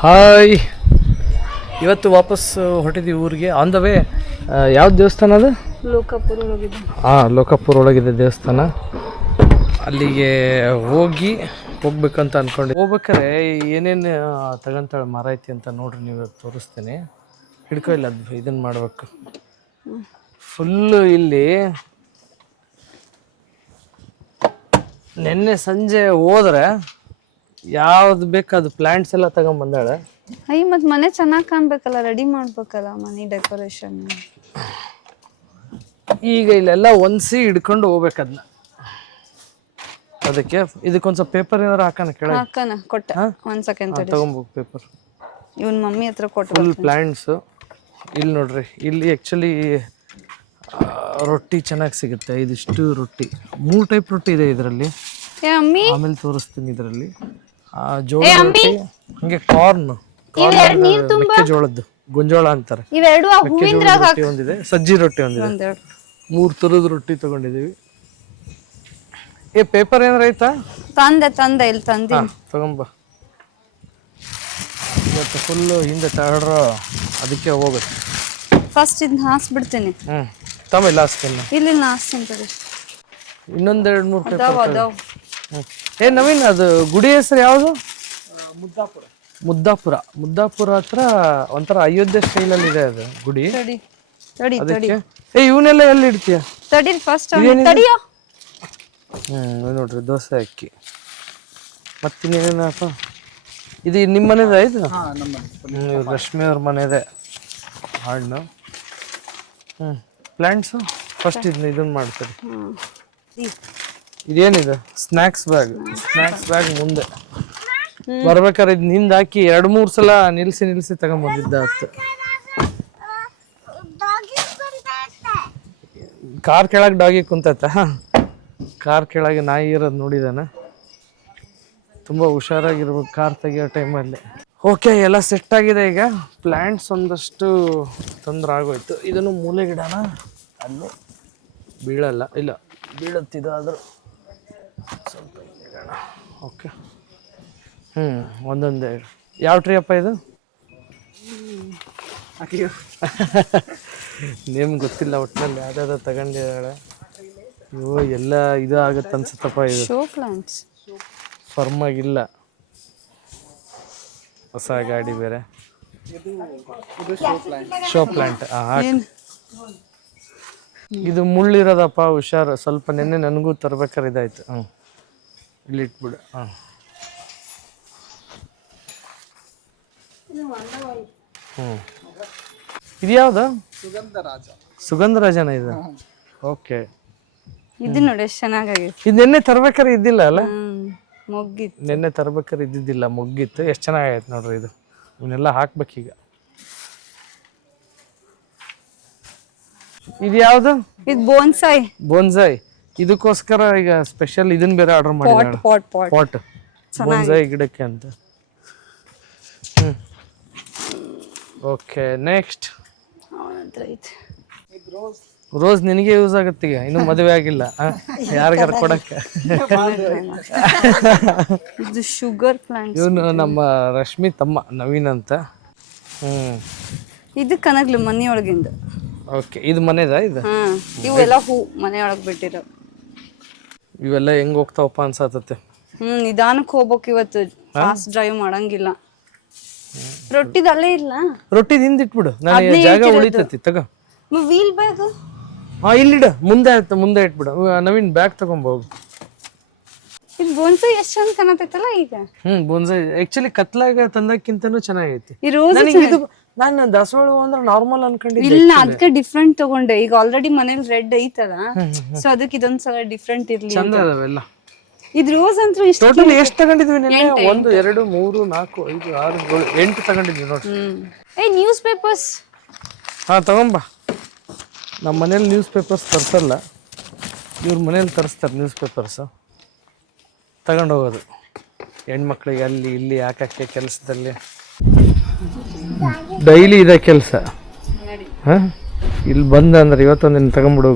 Hi, ಇವತ್ತು ವಾಪಸ್ ಹೊರಟಿದ್ದೀವಿ ಊರಿಗೆ. ಆನ್ ದ ವೇ ಯಾವ ದೇವಸ್ಥಾನ ಅದು? ಲೋಕಾಪುರ ಒಳಗಿದೆ. ಲೋಕಾಪುರ ಒಳಗಿದೆ ದೇವಸ್ಥಾನ. ಅಲ್ಲಿಗೆ ಹೋಗ್ಬೇಕಂತ ಅಂದ್ಕೊಂಡು ಹೋಗ್ಬೇಕಾರೆ ಏನೇನು ತಗೊಂತಾಳೆ ಮಾರಾಯ್ತಿ ಅಂತ ನೋಡ್ರಿ, ನೀವು ತೋರಿಸ್ತೀನಿ. ಹಿಡ್ಕೊ ಇಲ್ಲ, ಅದು ಇದನ್ನು ಮಾಡ್ಬೇಕು. ಫುಲ್ಲು ಇಲ್ಲಿ ನೆನ್ನೆ ಸಂಜೆ ಹೋದ್ರೆ ಯಾವ್ದು ಬೇಕಾದ ಪ್ಲಾಂಟ್ಸ್ ಎಲ್ಲ ತಗೊಂಡ್ಬಂದಾಳೆ. ಮತ್ತೆ ಮನೆ ಚೆನ್ನಾಗಿ ಕಾಣ್ಬೇಕಲ್ಲ, ರೆಡಿ ಮಾಡ್ಬೇಕಲ್ಲ ಮನೆ ಡೆಕೋರೇಷನ್. ಈಗ ಇಲ್ಲೆಲ್ಲ ಹೊಂದಿಸಿ ಹಿಡ್ಕೊಂಡು ಹೋಗ್ಬೇಕದ್ನ. ಅದಕ್ಕೆ ಇದಕ್ಕೊಂದ್ ಸ್ವಲ್ಪ ಪೇಪರ್ ಏನಾರು ಹಾಕೋಣ ಕೊಟ್ಟೆ. ಒಂದ್ ಸೆಕೆಂಡ್ ತಗೊಂಬೋಗ್ ಪೇಪರ್. ಇವನ್ ಮಮ್ಮಿ ಹತ್ರ ಕೊಟ್ಟು. ಫುಲ್ ಪ್ಲಾಂಟ್ಸ್ ಇಲ್ಲಿ ನೋಡ್ರಿ. ಇಲ್ಲಿ ಆಕ್ಚುಲಿ ರೊಟ್ಟಿ ಚೆನ್ನಾಗಿ ಸಿಗುತ್ತೆ. ಇದಿಷ್ಟು ರೊಟ್ಟಿ, 3 ಟೈಪ್ ರೊಟ್ಟಿ ಇದೆ ಇದರಲ್ಲಿ. ಆಮೇಲೆ ತೋರಿಸ್ತೀನಿ. ಇದರಲ್ಲಿ ಜೋಳ ರೊಟ್ಟಿ, ಹಂಗೆ ಕಾರ್ನ್, ಮೆಕ್ಕೆಜೋಳದ್ದು, ಗೊಂಜೋಳ ಅಂತಾರೆ. ಮೆಕ್ಕೆಜೋಳ ರೊಟ್ಟಿ ಒಂದಿದೆ, ಸಜ್ಜಿ ರೊಟ್ಟಿ ಒಂದಿದೆ. 3 ಥರದ ರೊಟ್ಟಿ ತಗೊಂಡಿದೀವಿ. ಪೇಪರ್ ಏನಾರ ಆಯ್ತಾ? ತಂದೆ ಇಲ್ಲಿ ತಂದಿ ತಗೊಂಬ. ಇವತ್ತು ಫುಲ್ ಹಿಂದೆ ತಗೊಂಡ್ರ ಅದಕ್ಕೆ ಹೋಗುತ್ತೆ. ಫಸ್ಟ್ ಇದನ್ನ ಹಾಸ್ಬಿಡ್ತೀನಿ. ತಮ್ಮ ಇಲ್ಲ ಹಾಸ್ತೀನಿ. ಇಲ್ಲಿ ಹಾಸ್ತೀನಿ. ಇನ್ನೊಂದ್ 2-3 ಪೇಪರ್. ನವೀನ್, ಅದು ಗುಡಿ ಹೆಸರು ಯಾವುದು? ಮುದ್ದಾಪುರ ಹತ್ರ ಒಂಥರ ಅಯೋಧ್ಯೆ ಸ್ಟೈಲಲ್ಲಿ ಇದೆ ಅದು ಗುಡಿ. ಅದಕ್ಕೆ ಇವನ್ನೆಲ್ಲ ಎಲ್ಲಿ ಇಡ್ತೀಯ? ನೋಡ್ರಿ, ದೋಸೆ ಅಕ್ಕಿ. ಮತ್ತಿನ್ನೇನಪ್ಪ ಇದು? ನಿಮ್ಮ ಮನೆದ ಇದು? ರಶ್ಮಿ ಅವ್ರ ಮನೆದೆ ಹಣ್ಣು. ಪ್ಲಾಂಟ್ಸು ಫಸ್ಟ್ ಇದನ್ನ ಮಾಡ್ತಾರೆ. ಇದೇನಿದೆ? ಸ್ನ್ಯಾಕ್ಸ್ ಬ್ಯಾಗ್ ಮುಂದೆ ಬರ್ಬೇಕಾದ್ರೆ ಇದು ನಿಂದ ಹಾಕಿ 2-3 ಸಲ ನಿಲ್ಸಿ ತಗೊಂಡ್ಬಂದಿದ್ದ. ಕಾರ್ ಕೆಳಗೆ ಡಾಗಿ ಕುಂತೈತ. ಕಾರ್ ಕೆಳಗೆ ನಾಯಿ ಇರೋದು ನೋಡಿದಾನ. ತುಂಬಾ ಹುಷಾರಾಗಿರ್ಬೇಕು ಕಾರ್ ತೆಗಿಯೋ ಟೈಮಲ್ಲಿ. ಓಕೆ, ಎಲ್ಲ ಸೆಟ್ ಆಗಿದೆ. ಈಗ ಪ್ಲಾಂಟ್ಸ್ ಒಂದಷ್ಟು ತೊಂದರೆ ಆಗೋಯ್ತು. ಇದನ್ನು ಮೂಲೆ ಗಿಡನ ಅಲ್ಲೂ ಬೀಳಲ್ಲ, ಇಲ್ಲ ಬೀಳುತ್ತಿದ್ದು ಆದರೂ ಸ್ವಲ್ಪ ಇಡೋಣ. ಓಕೆ, ಒಂದೊಂದೇ. ಯಾವ ಟ್ರೀ ಅಪ್ಪ ಇದು? ನೇಮ್ ಗೊತ್ತಿಲ್ಲ ಒಟ್ಟಿನಲ್ಲಿ. ಯಾವ್ದಾದ್ರು ತಗೊಂಡಿದ್ದಾಳೆ. ಇವು ಎಲ್ಲ ಇದು ಆಗುತ್ತೆ ಅನ್ಸುತ್ತಪ್ಪ. ಇದು ಶೋ ಪ್ಲಾಂಟ್ಸ್ ಫರ್ಮ್ ಆಗಿಲ್ಲ. ಹೊಸ ಗಾಡಿ ಬೇರೆ. Show plant. ಇದು ಮುಳ್ಳಿರೋದಪ್ಪ, ಹುಷಾರು ಸ್ವಲ್ಪ. ನೆನ್ನೆ ನನಗೂ ತರ್ಬೇಕಾದ್ರೆ ಇದಾಯ್ತು. ಇಲ್ಲಿ ಇಟ್ಬಿಡು. ಇದು ಯಾವ್ದು? ಸುಗಂಧರಾಜನ ಇದು? ಓಕೆ. ಇದು ನೋಡಿ ಎಷ್ಟು ಚೆನ್ನಾಗಿದೆ. ಇದು ನೆನ್ನೆ ತರ್ಬೇಕಾದ್ರೆ ಇದ್ದಿಲ್ಲ ಅಲ್ಲ? ಮೊಗ್ಗಿತ್ತು. ನೆನ್ನೆ ತರ್ಬೇಕಾದ್ರೆ ಇದ್ದಿದ್ದಿಲ್ಲ, ಮೊಗ್ಗಿತ್ತು. ಎಷ್ಟು ಚೆನ್ನಾಗೈತೆ ನೋಡ್ರಿ. ಇದು ಇವನ್ನೆಲ್ಲ ಹಾಕ್ಬೇಕೀಗ. ಇದು ಯಾವ್ದು? ಇದು ಬೋನ್ಸಾಯ್. ಇದಕ್ಕೋಸ್ಕರ ಈಗ ಸ್ಪೆಷಲ್ ಇದನ್ನ ಬೇರೆ ಆರ್ಡರ್ ಮಾಡಿದ್ದಾರೆ. ಪಾಟ್ ಬೋನ್ಸಾಯ್ ಗಿಡಕ್ಕೆ ಅಂತ. Okay, next rose. ನಿನಗೆ ಯೂಸ್ ಆಗುತ್ತೆ ಈಗ, ಇನ್ನು ಮದುವೆ ಆಗಿಲ್ಲ. ಯಾರಿಗಾರ ಕೊಡಕ್ಕೆ. ಇದು ಶುಗರ್ ಪ್ಲಾಂಟ್. ಇವನು ನಮ್ಮ ರಶ್ಮಿ ತಮ್ಮ ನವೀನ್ ಅಂತ. ಇದು ಕನಗ್ಲು ಮನೆಯೊಳಗಿಂದ. ಓಕೆ, ಇದು ಮನೆದ? ಇದು ಇವೆಲ್ಲ ಹೂ ಮನೆಯೊಳಗೆ ಬಿಟ್ಟಿರೋ. ಇವೆಲ್ಲ ಹೆಂಗ್ ಹೋಗ್ತಾವಪ್ಪ ಅನ್ಸತ್ತೆ. ನಿಧಾನಕ್ಕೆ ಹೋಗ್ಬೇಕು ಇವತ್ತು. ಫಾಸ್ಟ್ ಡ್ರೈವ್ ಮಾಡಂಗಿಲ್ಲ. ರೊಟ್ಟಿದ ಅಲ್ಲೇ ಇಲ್ಲ. ರೊಟ್ಟಿದ ಹಿಂದ್ ಇಟ್ಬಿಡು, ನನಗೆ ಜಾಗ ಉಳಿತೈತಿ. ತಗೋ ವೀಲ್ ಬ್ಯಾಗ್. ಇಲ್ಲಿಡ, ಮುಂದೆ ಇಟ್ಬಿಡು. ನವೀನ್ ಬ್ಯಾಗ್ ತಗೊಂಬೋಗು. ಇದು ಬೋನ್ಸಾಯ್ ಎಷ್ಟು ಚಂದ ಕಾಣತೈತಲ್ಲ ಈಗ. ಬೋನ್ಸಾಯ್ ಆಕ್ಚುಲಿ ಕತ್ಲಾಗ ತಂದಕ್ಕಿಂತನೂ ಚೆನ್ನಾಗೈತಿ. ನಾನು ದಾಸವಾಳ ಅಂದ್ರೆ ನಾರ್ಮಲ್ ಅನ್ಕೊಂಡಿದ್ದೆ. ಇಲ್ಲ, ಅದಕ್ಕೆ ಡಿಫ್ರೆಂಟ್ ತಗೊಂಡೆ. ಈಗ ಆಲ್ರೆಡಿ ಮನೇಲಿ ರೆಡ್ ಐತಲ್ಲ, ಸೊ ಅದಕ್ಕೆ ಇದೊಂದ್ಸಲ ಡಿಫ್ರೆಂಟ್ ಇರ್ಲಿ. ಚಂದ ಅದಾವೆಲ್ಲ. ಇದು ರೋಸ್ ಅಂತೂ ಇಷ್ಟ. ಟೋಟಲ್ ಎಷ್ಟು ತಗೊಂಡಿದ್ವಿ? 1 2 3 4 5 6 7 8 ತಗೊಂಡಿದ್ವಿ ನೋಡಿ. Newspapers. ತಗೊಂಬ. ನಮ್ಮ ಮನೇಲಿ ನ್ಯೂಸ್ ಪೇಪರ್ಸ್ ತರಿಸಲ್ಲ, ಇವ್ರ ಮನೇಲಿ ತರಿಸ್ತಾರೆ ನ್ಯೂಸ್ ಪೇಪರ್ಸ್. ತಗೊಂಡೋಗೋದು ಹೆಣ್ಮಕ್ಳಿಗೆ ಅಲ್ಲಿ ಇಲ್ಲಿ ಹಾಕಕ್ಕೆ ಕೆಲಸದಲ್ಲಿ. ಡೈಲಿ ಇದೆ ಕೆಲಸ. ಇಲ್ಲಿ ಬಂದ ಅಂದ್ರೆ ಇವತ್ತೊಂದಿನ ತಗೊಂಡ್ಬಿಡು.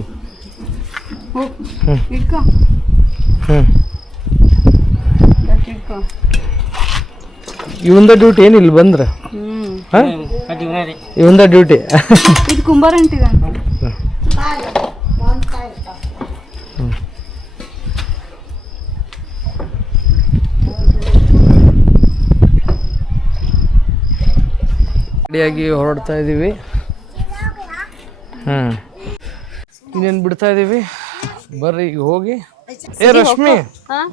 ಇವಂದ ಡ್ಯೂಟಿ ಏನಿಲ್ಲ ಬಂದ್ರ ಇವಂದ ಡ್ಯೂಟಿ ಇದು ಕುಂಬಾರಂಟಿದ ರೆಡಿಯಾಗಿ ಹೊರಡ್ತಾ ಇದೀವಿ. ಇನ್ನೇನು ಬಿಡ್ತಾ ಇದೀವಿ, ಬರ್ರಿ ಈಗ ಹೋಗಿ. ಏ ರಶ್ಮಿ,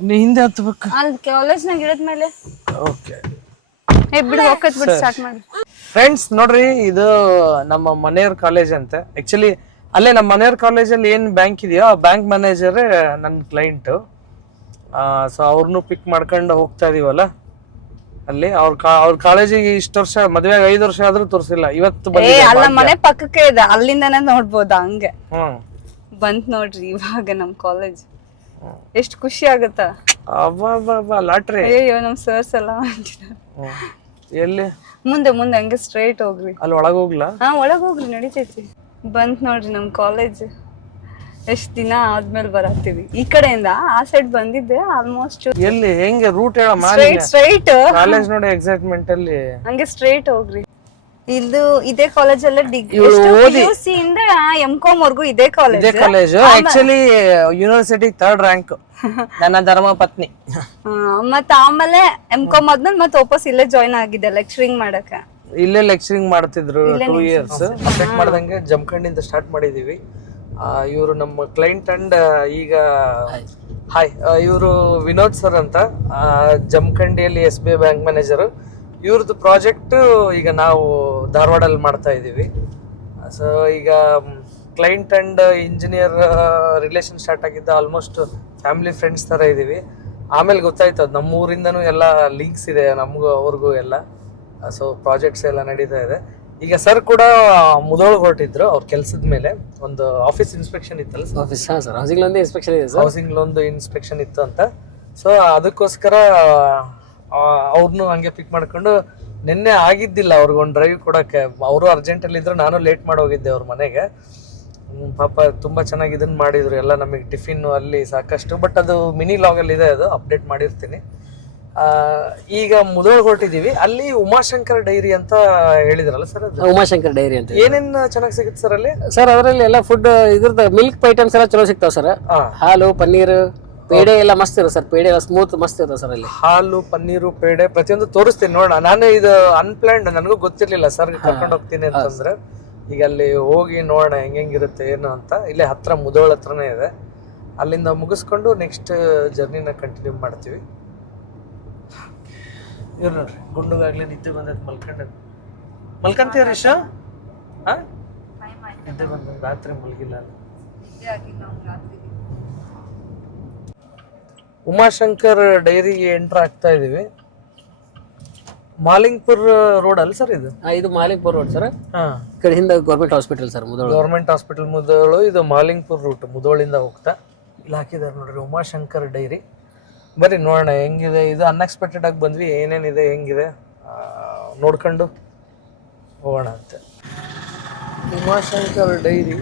ನೀ ಹಿಂದೆ ಹತ್ಬೇಕು. ಅಲ್ಲಿ ಕಾಲೇಜ್ನಾಗ ಇರದ್ಮೇಲೆ ಓಕೆ ಬಿಡು ಹೋಗತ್ ಬಿಡು ಸ್ಟಾರ್ಟ್ ಮಾಡಿ. ಫ್ರೆಂಡ್ಸ್ ನೋಡ್ರಿ, ಇದು ನಮ್ಮ ಮನೆಯವ್ರ ಕಾಲೇಜ್ ಅಂತ. ಆಕ್ಚುಲಿ ಅಲ್ಲೇ ನಮ್ಮ ಮನೆಯವ್ರ ಕಾಲೇಜಲ್ಲಿ ಏನು ಬ್ಯಾಂಕ್ ಇದೆಯೋ ಆ ಬ್ಯಾಂಕ್ ಮ್ಯಾನೇಜರೇ ನನ್ನ ಕ್ಲೈಂಟು. ಸೊ ಅವ್ರನ್ನೂ ಪಿಕ್ ಮಾಡ್ಕೊಂಡು ಹೋಗ್ತಾ ಇದೀವಲ್ಲ ಅಲ್ಲಿ. ಅವ್ರ ಕಾಲೇಜಿಗೆ ಇಷ್ಟು ವರ್ಷ, ಮದ್ವೆಗೆ 5 ವರ್ಷ ಆದ್ರೂ ತೋರಿಸಿಲ್ಲ. ಇವತ್ತು ಅಲ್ಲ ಮನೆ ಪಕ್ಕಕ್ಕೆ ಇದೆ, ಅಲ್ಲಿಂದನೇ ನೋಡ್ಬೋದಾ ಹಂಗೆ. ಬಂತ್ ನೋಡ್ರಿ ಇವಾಗ ನಮ್ ಕಾಲೇಜ್. ಎಷ್ಟ್ ಖುಷಿ ಆಗತ್ತ. ಲಾಟ್ರಿ. ಅಯ್ಯೋ ನಮ್ ಸರ್ಸ್ ಎಲ್ಲ ಎಲ್ಲಿ ಮುಂದೆ ಮುಂದೆ ಹಂಗೆ ಸ್ಟ್ರೈಟ್ ಹೋಗ್ರಿ. ಅಲ್ಲಿ ಒಳಗ್ ಹೋಗ್ಲಾ? ಹಾ ಒಳಗ್ ಹೋಗ್ರಿ, ನಡೀತೈತಿ. ಬಂತ್ ನೋಡ್ರಿ ನಮ್ ಕಾಲೇಜ್. ಎಷ್ಟ್ ದಿನ ಆದ್ಮೇಲೆ ಬರತ್ತೀವಿ. ಈ ಕಡೆಯಿಂದ ಆ ಸೈಡ್ ಬಂದಿದ್ದೆ ಆಲ್ಮೋಸ್ಟ್. ಎಲ್ಲಿ ಹೆಂಗೆ ರೂಟ್ ಹೇಳ? ಸ್ಟ್ರೈಟ್ ಕಾಲೇಜ್ ನೋಡಿ ಎಕ್ಸೈಟ್ಮೆಂಟ್ ಅಲ್ಲಿ ಹಂಗೆ ಸ್ಟ್ರೈಟ್ ಹೋಗ್ರಿ. ಇದು ಇದೇ ಕಾಲೇಜ್ ಅಲ್ಲೇ ಡಿಗ್ರಿ PUC ಇಂದ M.Com ವರ್ಗೂ ಇದೇ college. Actually university 3rd rank. ನನ್ನ ಧರ್ಮ ಪತ್ನಿ. ಮತ್ತ ಆಮೇಲೆ M.Com ಆದ್ಮೇಲೆ ಮತ್ತೆ ವಾಪಸ್ ಇಲ್ಲೇ ಜಾಯ್ನ್ ಆಗಿದೆ ಲೆಕ್ಚರಿಂಗ್ ಮಾಡಕ. ಇಲ್ಲೇ ಲೆಕ್ಚರಿಂಗ್ ಮಾಡ್ತಿದ್ರು 2 ಇಯರ್ಸ್. ಅಪ್ಡೇಟ್ ಮಾಡ್ದಂಗೆ ಜಮಖಂಡಿಂದ ಸ್ಟಾರ್ಟ್ ಮಾಡಿದೀವಿ. ಇವರು ನಮ್ಮ ಕ್ಲೈಂಟ್ ಅಂಡ್ ಈಗ ಹಾಯ್, ಇವರು ವಿನೋದ್ ಸರ್ ಅಂತ, ಜಮಖಂಡಿಯಲ್ಲಿ SBI ಬ್ಯಾಂಕ್ ಮ್ಯಾನೇಜರ್. ಇವ್ರದ್ದು ಪ್ರಾಜೆಕ್ಟ್ ಈಗ ನಾವು ಧಾರವಾಡಲ್ಲಿ ಮಾಡ್ತಾ ಇದ್ದೀವಿ. ಸೊ ಈಗ client and engineer relation start ಆಗಿದ್ದ ಆಲ್ಮೋಸ್ಟ್ ಫ್ಯಾಮಿಲಿ ಫ್ರೆಂಡ್ಸ್ ಥರ ಇದ್ದೀವಿ. ಆಮೇಲೆ ಗೊತ್ತಾಯ್ತು ಅದು ನಮ್ಮ ಊರಿಂದನೂ ಎಲ್ಲ ಲಿಂಕ್ಸ್ ಇದೆ ನಮಗೂ ಅವ್ರಿಗೂ ಎಲ್ಲ. ಸೊ ಪ್ರಾಜೆಕ್ಟ್ಸ್ ಎಲ್ಲ ನಡೀತಾ ಇದೆ. ಈಗ ಸರ್ ಕೂಡ ಮುದೋಳಗೆ ಹೊರಟಿದ್ರು ಅವ್ರ ಕೆಲ್ಸದ ಮೇಲೆ. ಒಂದು ಆಫೀಸ್ ಇನ್ಸ್ಪೆಕ್ಷನ್ ಇತ್ತಲ್ಲ ಸರ್? ಹೌಸಿಂಗ್ ಲೋನ್ ಇನ್ಸ್ಪೆಕ್ಷನ್ ಇದೆ ಸರ್. ಹೌಸಿಂಗ್ ಲೋನ್ದು ಇನ್ಸ್ಪೆಕ್ಷನ್ ಇತ್ತು ಅಂತ. ಸೊ ಅದಕ್ಕೋಸ್ಕರ ಅವ್ರನ್ನೂ ಹಂಗೆ ಪಿಕ್ ಮಾಡ್ಕೊಂಡು, ನಿನ್ನೆ ಆಗಿದ್ದಿಲ್ಲ ಅವ್ರಿಗೊಂದು ಡ್ರೈವ್ ಕೊಡೋಕ್ಕೆ. ಅವರು ಅರ್ಜೆಂಟಲ್ಲಿ ಇದ್ರು, ನಾನು ಲೇಟ್ ಮಾಡಿ ಹೋಗಿದ್ದೆ ಅವ್ರ ಮನೆಗೆ. ಪಾಪ ತುಂಬ ಚೆನ್ನಾಗಿ ಇದನ್ನ ಮಾಡಿದ್ರು ಎಲ್ಲ. ನಮಗೆ ಟಿಫಿನ್ನು ಅಲ್ಲಿ ಸಾಕಷ್ಟು. ಬಟ್ ಅದು ಮಿನಿ ಲಾಗಲ್ಲಿ ಇದೆ, ಅದು ಅಪ್ಡೇಟ್ ಮಾಡಿರ್ತೀನಿ. ಈಗ ಮುದೋಳ್ ಹೊರಟಿದೀವಿ. ಅಲ್ಲಿ ಉಮಾಶಂಕರ್ ಡೈರಿ ಅಂತ ಹೇಳಿದ್ರಲ್ಲ ಸರ್? ಉಮಾಶಂಕರ್ ಡೈರಿ ಅಂತ. ಏನೇನ್ ಚೆನ್ನಾಗಿ ಸಿಗುತ್ತೆ ಸರ್ ಅಲ್ಲಿ? ಸರ್ ಅದರಲ್ಲಿ ಎಲ್ಲ ಫುಡ್ ಇದ್ರದ್ದು ಮಿಲ್ಕ್ ಐಟಮ್ಸ್ ಎಲ್ಲ ಚಲೋ ಸಿಗ್ತಾವ ಸರ್. ಹಾಲು, ಪನ್ನೀರ್, ಪೇಡೆ ಎಲ್ಲ ಮಸ್ತ್ ಇರೋ ಸರ್. ಪೇಡೆ ಎಲ್ಲ ಸ್ಮೂತ್ ಮಸ್ತ್ ಇರೋ ಸರ್ ಅಲ್ಲಿ. ಹಾಲು, ಪನ್ನೀರು, ಪೇಡೆ ಪ್ರತಿಯೊಂದು ತೋರಿಸ್ತೀನಿ ನೋಡೋಣ. ನಾನು ಇದು ಅನ್ಪ್ಲಾನ್ಡ್, ನನಗೂ ಗೊತ್ತಿರ್ಲಿಲ್ಲ ಸರ್ ಕರ್ಕೊಂಡು ಹೋಗ್ತೀನಿ ಅಂತಂದ್ರೆ. ಈಗ ಅಲ್ಲಿ ಹೋಗಿ ನೋಡೋಣ ಹೆಂಗಿರುತ್ತೆ ಏನು ಅಂತ. ಇಲ್ಲೇ ಹತ್ರ ಮುದೋಳ ಹತ್ರನೇ ಇದೆ. ಅಲ್ಲಿಂದ ಮುಗಿಸ್ಕೊಂಡು ನೆಕ್ಸ್ಟ್ ಜರ್ನಿನ ಕಂಟಿನ್ಯೂ ಮಾಡ್ತೀವಿ. ಇವ್ರು ನೋಡ್ರಿ, ಗುಂಡುಗಾಗ್ಲೇ ನಿದ್ದೆ ಬಂದೈತೆ, ಮಲ್ಕಂತೀರ ಇಷ್ಟ? ನಿದ್ದೆ ಬಂದ, ರಾತ್ರಿ ಮಲಗಿಲ್ಲ. ಉಮಾಶಂಕರ್ ಡೈರಿಗೆ ಎಂಟ್ರ್ ಆಗ್ತಾ ಇದೀವಿ. ಮಾಲಿಂಗ್ಪುರ್ ರೋಡ್ ಅಲ್ಲ ಸರ್ ಇದು? ಇದು ಮಾಲಿಂಗ್ಪುರ್ ರೋಡ್ ಸರ್. ಈ ಕಡೆ ಹಿಂದೆ government hospital sir, Mudhol. Government hospital Mudhol. ಇದು ಮಾಲಿಂಗ್ಪುರ್ ರೂಟ್, ಮುದೋಳಿಂದ ಹೋಗ್ತಾ. ಇಲ್ಲಿ ಹಾಕಿದ್ದಾರೆ ನೋಡ್ರಿ ಉಮಾಶಂಕರ್ ಡೈರಿ. ಬರ್ರಿ ನೋಡೋಣ ಹೆಂಗಿದೆ ಇದು. ಅನ್ಎಕ್ಸ್ಪೆಕ್ಟೆಡ್ ಆಗಿ ಬಂದ್ವಿ, ಏನೇನಿದೆ ಹೆಂಗಿದೆ ನೋಡ್ಕೊಂಡು ಹೋಗೋಣ ಅಂತ. ಉಮಾಶಂಕರ್ ಡೈರಿ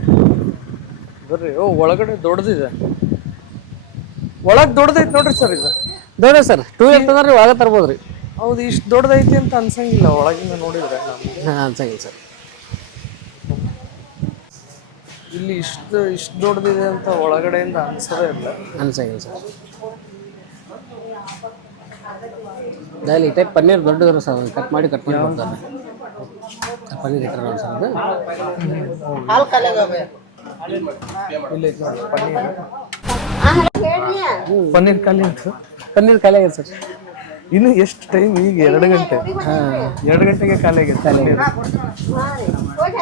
ಬರ್ರಿ. ಒಳಗಡೆ ದೊಡ್ಡದಿದೆ, ಒಳಗೆ ದೊಡ್ಡದೈತಿ ನೋಡ್ರಿ ಸರ್. ಇದು ದೊಡ್ಡ ಸರ್ 2 ಇರ್ತದ್ರಿ, ಒಳಗೆ ತರ್ಬೋದ್ರಿ. ಹೌದು, ಇಷ್ಟು ದೊಡ್ಡದೈತಿ ಅಂತ ಅನ್ಸಂಗಿಲ್ಲ ಒಳಗಿಂದ ನೋಡಿದ್ರೆ. ಅನ್ಸಂಗಿಲ್ಲ ಸರ್. ಇಲ್ಲಿ ಇಷ್ಟು ದೊಡ್ಡದಿದೆ ಅಂತ ಒಳಗಡೆಯಿಂದ ಅನ್ಸೋದೇ ಇಲ್ಲ. ಅನ್ಸಂಗಿಲ್ಲ ಸರ್. ಈ ಟೈಪ್ ಪನ್ನೀರ್ ದೊಡ್ಡದು ಸರ್, ಕಟ್ ಮಾಡಿ ಕೊಡ್ತಾರೆ. ಪನ್ನೀರ್ ಇಟ್ಟರೆ ನೋಡಿ ಸರ್ ಅದು. ಪನ್ನೀರ್ ಖಾಲಿ ಅಂತ. ಪನ್ನೀರ್ ಖಾಲಿ ಆಗಿದೆ ಸರ್. ಇನ್ನು ಎಷ್ಟು ಟೈಮ್? ಈಗ 2 ಗಂಟೆ. 2 ಗಂಟೆಗೆ ಖಾಲಿ ಆಗಿದೆ.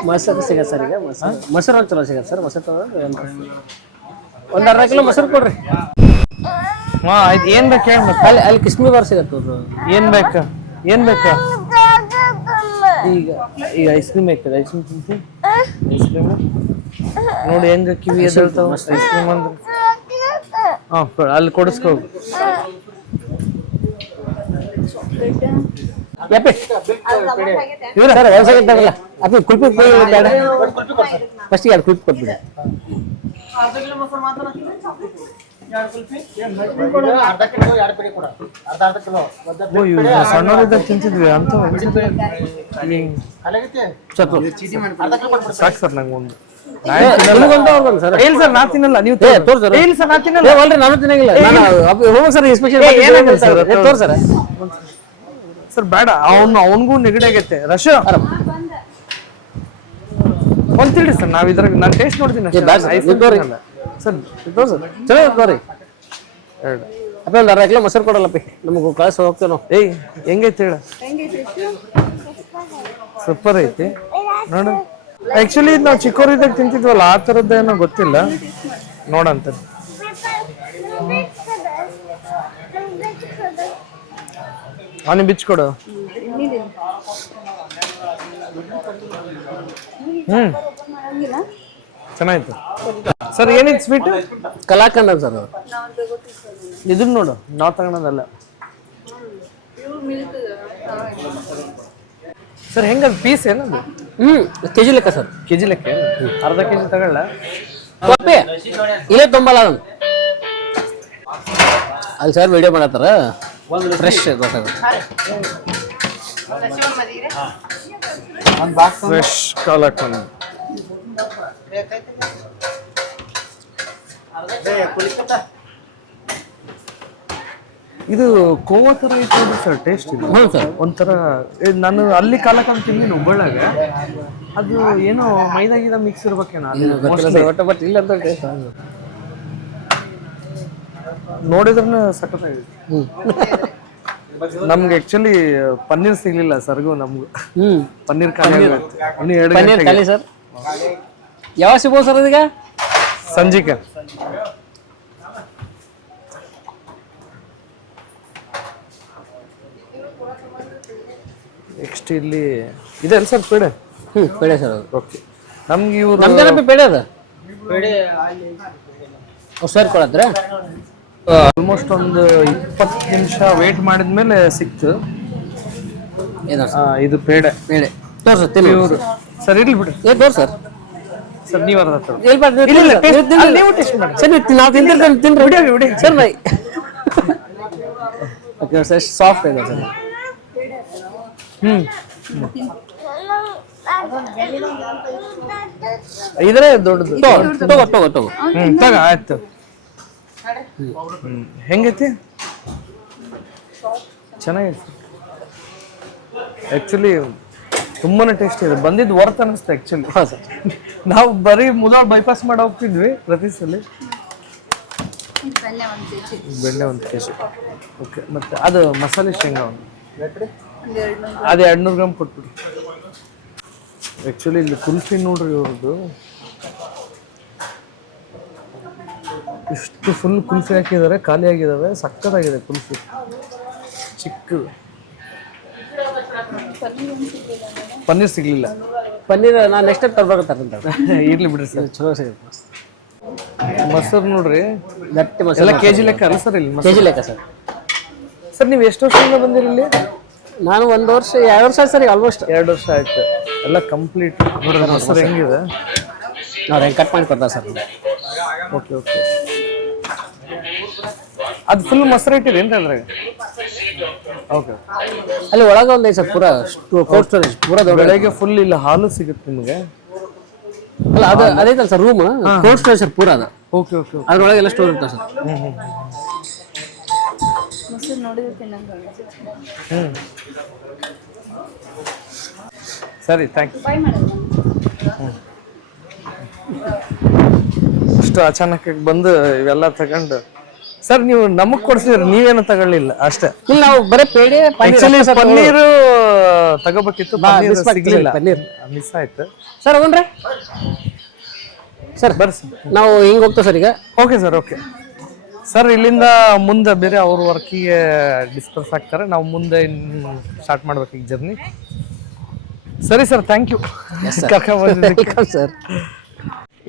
ಮೊಸರು ಸಿಗತ್ತೆ ಸರ್ ಈಗ. ಮೊಸರು ಒಂದು ಚಲೋ ಸಿಗತ್ತೆ ಸರ್. ಮೊಸರು ತಗೊಂಡ್ರೆ ಒಂದು ಅರ್ಧ ಕಿಲೋ ಮೊಸರು ಕೊಡ್ರಿ. ಆಯ್ತು. ಏನ್ ಬೇಕು ಹೇಳ್ಬೇಕು? ಅಲ್ಲಿ ಕಿಸ್ಮಿ ಬಾರ್ ಸಿಗತ್ತೆ. ಏನ್ ಬೇಕು? ಈಗ ಐಸ್ ಕ್ರೀಮ್ ಬೇಕದ? ಐಸ್ ಕ್ರೀಮ್ ತಿಂತಿ? ಐಸ್ ಕ್ರೀಮ್ ನೋಡಿ ಹೆಂಗ ಕಿವಿ ಎದ್ದೇಳ್ತಾವ. ಐಸ್ ಕ್ರೀಮ್ ಅಂದ್ರೆ ಅಲ್ಲಿ ಕೊಡಿಸ್ಕೋ. ಕುಲ್ಪಿ ಬೇಡ, ಫಸ್ಟಿಗೆ 2 ಕುಲ್ಪಿ ಕೊಟ್ಬಿಡಿ. ಓ ಇವು ಸಣ್ಣವರಿದ್ದಾಗ ತಿಂತಿದ್ವಿ ಅಂತ ಸಾಕು ಸರ್ ನಂಗೆ ಒಂದು ಸರ್ ಇಲ್ಲ ಸರ್ ನಾ ತಿನ್ನಲ್ಲ ನೀವು ತೋರ್ಸರ್ ಇಲ್ಲ ಸರ್ ನಾ ತಿನ್ನಲ್ಲ ಅಲ್ರಿ ನಾನು ತಿನ್ನಂಗಿಲ್ಲ ಹೋಗ ಸರ್ ಸ್ಪೆಷಲ್ ತೋರ್ಸರ ಸರ್ ಬೇಡ ಅವನಿಗೂ ನೆಗಡಿ ಆಗೈತೆ ರಶ್ ಒಂದ್ ತಿಳಿ ಸರ್ ನಾವ್ ಇದ್ರಾಗ ನಾನು ಟೇಸ್ಟ್ ನೋಡ್ತೀನಿ ಸರ್ ಚೆನ್ನಾಗಿ ತೋರಿ ಎರಡು ಅಪ್ಪ ಒಂದು ಅರ್ಧ ಕಿಲೋ ಮೊಸರು ಕೊಡಲ್ಲಪ್ಪ ನಮಗೂ ಕಳ್ಸಿ ಹೋಗ್ತೇವೆ ನಾವು ಏಯ್ ಹೆಂಗೈತೆ ಹೇಳ ಸೂಪರ್ ಐತಿ ನೋಡು ಆಕ್ಚುಲಿ ನಾವು ಚಿಕ್ಕವರಿದ್ದಾಗ ತಿಂತಿದ್ವಲ್ಲ ಆ ಥರದ್ದೇನೋ ಗೊತ್ತಿಲ್ಲ ನೋಡಂತ ಅವನಿಗೆ ಬಿಚ್ಕೊಡು ಚೆನ್ನಾಯ್ತು ಸರ್ ಏನಿತ್ತು ಸ್ವೀಟ್ ಕಲಾಕಂದ ಸರ್ ಇದನ್ನ ನೋಡು ನಾವು ತಗೊಳೋದಲ್ಲ ಸರ್ ಹೆಂಗದು ಪೀಸ್ ಏನದು ಕೆಜಿ ಲೆಕ್ಕ ಸರ್ ಕೆಜಿ ಲೆಕ್ಕ ಅರ್ಧ ಕೆಜಿ ತಗೊಳ್ಳ ಕೊಪ್ಪೆ ಇಲ್ಲೇ ತುಂಬಲ್ಲ ಅದನ್ನು ಅಲ್ಲಿ ಸರ್ ವಿಡಿಯೋ ಮಾಡತ್ತಾರ ಫ್ರೆಶ್ ಫ್ರೆಶ್ ಕಾಲಕ್ಕಂದು ಇದು ಕೋವಾ ತರ ಐತೆ ಸರ್ ಟೇಸ್ಟ್ ಇದು ಹೌದು ಸರ್ ಒಂಥರ ನಾನು ಅಲ್ಲಿ ಕಾಲಕ್ಕಂತ ತಿಂದಿನಿ ಹುಬ್ಬಳ್ಳಿಯಾಗ ಅದು ಏನೋ ಮೈದಾ ಗಿದ ಮಿಕ್ಸ್ ಇರ್ಬೇಕೇನೋ ಬಟ್ ಇಲ್ಲ ಅಂತ ಟೇಸ್ಟ್ ನೋಡಿದ್ರೆ ಸಖತ್ತಾಗಿದೆ ನಮ್ಗೆ ಆಕ್ಚುಲಿ ಪನ್ನೀರ್ ಸಿಗ್ಲಿಲ್ಲ ಸರ್ಗೂ ನಮ್ಗೂ ಪನ್ನೀರ್ ಖಾಲಿ ಇನ್ನು 2 ಪನ್ನೀರ್ ಖಾಲಿ ಸರ್ ಯಾವಾಗ ಸಿಗ್ಬೋದು ಸರ್ ಇದೀಗ ಸಂಜಿಕೆ ನೆಕ್ಸ್ಟ್ ಇಲ್ಲಿ ಇದೆ ಅಲ್ಲ sir peda peda sir okay ನಮ್ಗೆ ಇವ್ರು ನಮ್ದೇನಪ್ಪ ಪೇಡೆ ಅದ ಸರ್ ಕೊಡತ್ರೆ ಆಲ್ಮೋಸ್ಟ್ ಒಂದು 20 ನಿಮಿಷ ವೇಟ್ ಮಾಡಿದ್ಮೇಲೆ ಸಿಕ್ತು ಇದು ಪೇಡೆ ಪೇಡೆ ತೋರ್ಸ ಇವರು ಸರ್ ಇರ್ಲಿ ಬಿಡ್ರಿ ತೋರ್ ಸರ್ ಸರ್ ನೀವು ಅರ್ಧ ನೀವು ಟೇಸ್ಟ್ ಮಾಡಿ ಸರ್ ನಾವು ತಿಂತಿರ್ತೇನೆ ತಿನ್ರಿ sir bye okay sir soft ಇದೆ ಸರ್ ಇದ್ರೆ ದೊಡ್ಡದು ತಗೋ ತಗ ಆಯ್ತು ಹೆಂಗೈತಿ ಚೆನ್ನಾಗೈತಿ ಆಕ್ಚುಲಿ ತುಂಬಾನೇ ಟೇಸ್ಟ್ ಇದೆ ಬಂದಿದ್ದು ವರ್ತ್ ಅನಿಸ್ತು ಆಕ್ಚುಲಿ ನಾವು ಬರೀ ಮುದೋಳ್ ಬೈಪಾಸ್ ಮಾಡಿ ಹೋಗ್ತಿದ್ವಿ ಪ್ರತಿ ಸಲ ಬೆಣ್ಣೆ 1 ಕೆಜಿ ಓಕೆ ಮತ್ತೆ ಅದು ಮಸಾಲೆ ಶೇಂಗಾ ಅದು 200 ಗ್ರಾಮ್ ಕೊಟ್ಬಿಡಿ ಆಕ್ಚುಲಿ ಇಲ್ಲಿ ಕುಲ್ಫಿ ನೋಡ್ರಿ ಇವ್ರದ್ದು ಇಷ್ಟು ಫುಲ್ ಕುಲ್ಫಿ ಹಾಕಿದ್ದಾರೆ ಖಾಲಿ ಆಗಿದ್ದಾವೆ ಸಕ್ಕತ್ತಾಗಿದೆ ಕುಲ್ಫಿ ಚಿಕ್ಕದು ಪನ್ನೀರ್ ಸಿಗ್ಲಿಲ್ಲ ಪನ್ನೀರ್ ನಾನು ನೆಕ್ಸ್ಟ್ ಟೈಮ್ ತರ್ಬೇಕಂತ ಇರ್ಲಿ ಬಿಡ್ರಿ ಸರ್ ಚಲೋ ಸಿಗುತ್ತೆ ಮೊಸರು ನೋಡ್ರಿ ಗಟ್ಟಿ ಎಲ್ಲ ಮಸಾಲೆ ಕೆಜಿ ಲೆಕ್ಕ ಅಲ್ಲ ಸರ್ ಇಲ್ಲಿ ಕೆಜಿ ಲೆಕ್ಕ ಸರ್ ಸರ್ ನೀವು ಎಷ್ಟು ವರ್ಷದಿಂದ ಬಂದಿರಿ ಇಲ್ಲಿ ನಾನು 1 ವರ್ಷ 2 ವರ್ಷ ಆಯ್ತು ಸರ್ ಆಲ್ಮೋಸ್ಟ್ 2 ವರ್ಷ ಆಯ್ತು ಎಲ್ಲ ಕಂಪ್ಲೀಟ್ ನೋಡ್ರಿ ಮೊಸರು ಹೆಂಗಿದೆ ಅವ್ರು ಹೆಂಗೆ ಕಟ್ ಮಾಡಿ ಕೊಡ್ತಾರೆ ಸರ್ ಓಕೆ ಓಕೆ ಅದು ಫುಲ್ ಮೊಸರು ಇಟ್ಟಿರೇನ್ರಿ ಅದ್ರಾಗ ಓಕೆ ಅಲ್ಲಿ ಒಳಗೆ ಒಂದು ಐತೆ ಸರ್ ಪೂರಾ ಕೋಲ್ಡ್ ಸ್ಟೋರೇಜ್ ಪೂರಾ ದೊಡ್ಡ ಬೆಳಗ್ಗೆ ಫುಲ್ ಇಲ್ಲಿ ಹಾಲು ಸಿಗುತ್ತೆ ನಿಮಗೆ ಅಲ್ಲ ಅದು ಅದೈತಲ್ಲ sir room cold storage sir ಪೂರಾ ಅದು ಓಕೆ ಓಕೆ ಅದ್ರೊಳಗೆ ಎಲ್ಲ ಸ್ಟೋರ್ ಇರ್ತದೆ ಸರ್ ಮೊಸರು ನೋಡಿದ್ರೆ ತಿನ್ನಂಗೆ ಸರಿ ಥ್ಯಾಂಕ್ಸ್ ಅಷ್ಟು ಅಚಾನಕ್ ಬಂದು ಇವೆಲ್ಲ ತಗೊಂಡು ಸರ್ ನೀವು ನಮಗ್ ಕೊಡ್ಸಿದ್ರಿ ನೀವೇನು ತಗೊಳ್ಳಿಲ್ಲ ಅಷ್ಟೇ ಇಲ್ಲ ನಾವು ಬರೀ ಪೇಡೆ ಆಕ್ಚುಲಿ ಪನ್ನೀರು ತಗೋಬೇಕಿತ್ತು ಸಿಗ್ಲಿಲ್ಲ ಪನ್ನೀರ್ ಮಿಸ್ ಆಯ್ತು ಸರ್ ಹೋಗ್ರಿ ಸರ್ ಬರ್ರಿ ನಾವು ಹಿಂಗೆ ಹೋಗ್ತೇವೆ ಸರ್ ಈಗ ಓಕೆ ಸರ್ ಓಕೆ ಸರ್ ಇಲ್ಲಿಂದ ಮುಂದೆ ಬೇರೆ ಅವ್ರ ವರ್ಕಿಗೆ ಡಿಸ್ಪರ್ಸ್ ಆಗ್ತಾರೆ ನಾವು ಮುಂದೆ ಸ್ಟಾರ್ಟ್ ಮಾಡ್ಬೇಕು ಈಗ ಜರ್ನಿ ಸರಿ ಸರ್ ಥ್ಯಾಂಕ್ ಯು ಕರ್ಕೊಂಡ್ಬಂದಿದ್ದಕ್ಕೆ ಸರ್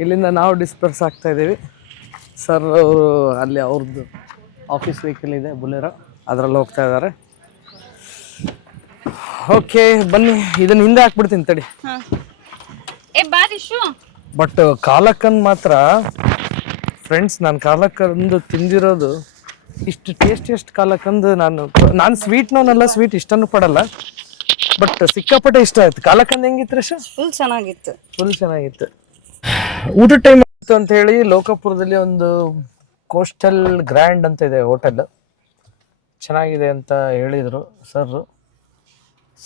ಇಲ್ಲಿಂದ ನಾವು ಡಿಸ್ಪರ್ಸ್ ಆಗ್ತಾ ಇದ್ದೀವಿ ಸರ್ ಅವರು ಅಲ್ಲಿ ಅವ್ರದ್ದು ಆಫೀಸ್ ವೆಹಿಕಲ್ ಇದೆ ಬುಲೆರೋ ಅದರಲ್ಲಿ ಹೋಗ್ತಾ ಇದ್ದಾರೆ ಓಕೆ ಬನ್ನಿ ಇದನ್ನ ಹಿಂದೆ ಹಾಕ್ಬಿಡ್ತೀನಿ ತಡಿ ಬಟ್ ಕಾಲಕ್ಕನ್ ಮಾತ್ರ ಫ್ರೆಂಡ್ಸ್ ನಾನು ಕಾಲಕ್ಕಂದು ತಿಂದಿರೋದು ಇಷ್ಟು ಟೇಸ್ಟಿಯಸ್ಟ್ ಕಾಲಕ್ಕಂದು ನಾನು ಸ್ವೀಟ್ನವನ್ನೆಲ್ಲ ಸ್ವೀಟ್ ಇಷ್ಟನೂ ಪಡಲ್ಲ, ಬಟ್ ಸಿಕ್ಕಾಪಟ್ಟೆ ಇಷ್ಟ ಆಯ್ತು. ಕಾಲಕ್ಕಂದು ಹೆಂಗಿತ್ತು ರಶ? ಫುಲ್ ಚೆನ್ನಾಗಿತ್ತು. ಫುಲ್ ಚೆನ್ನಾಗಿತ್ತು. ಊಟ ಟೈಮ್ ಆಯಿತು ಅಂತ ಹೇಳಿ ಲೋಕಾಪುರದಲ್ಲಿ ಒಂದು ಕೋಸ್ಟಲ್ ಗ್ರ್ಯಾಂಡ್ ಅಂತ ಇದೆ ಹೋಟೆಲ್, ಚೆನ್ನಾಗಿದೆ ಅಂತ ಹೇಳಿದರು ಸರ್.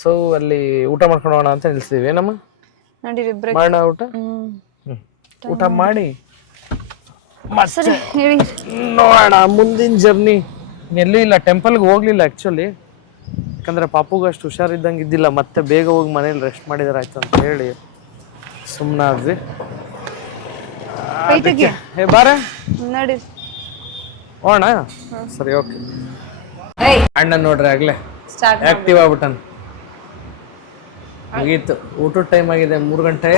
ಸೊ ಅಲ್ಲಿ ಊಟ ಮಾಡ್ಕೊಂಡು ಹೋಗೋಣ ಅಂತ ನಿಲ್ಸಿದ್ವಿ. ಏನಮ್ಮ ನಡೀರಿ ಮಾಡೋಣ ಊಟ? ಊಟ ಮಾಡಿ ಸರಿ ಹೇಳಿ. ನೋಡೋಣ ಮುಂದಿನ ಜರ್ನಿ. ಎಲ್ಲೂ ಇಲ್ಲ, ಟೆಂಪಲ್ಗೆ ಹೋಗ್ಲಿಲ್ಲ ಆ್ಯಕ್ಚುಲಿ, ಯಾಕಂದ್ರೆ ಪಾಪುಗೂ ಅಷ್ಟು ಹುಷಾರಿದ್ದಂಗೆ ಇದ್ದಿಲ್ಲ. ಮತ್ತೆ ಬೇಗ ಹೋಗಿ ಮನೇಲಿ ರೆಸ್ಟ್ ಮಾಡಿದ್ರೆ ಆಯ್ತು ಅಂತ ಹೇಳಿ ಸುಮ್ಮನಾದ್ವಿ. ಹೇ ಬಾರೆ ನಡಿ ಹೋಣ. ಸರಿ ಓಕೆ. ಅಣ್ಣ ನೋಡ್ರಿ ಆಗ್ಲೇ ಸ್ಟಾರ್ಟ್ ಆಕ್ಟಿವ್ ಆಗ್ಬಿಟ್ಟನ್. ಮುಗೀತು, ಊಟದ ಟೈಮ್ ಆಗಿದೆ, 3 ಗಂಟೆ.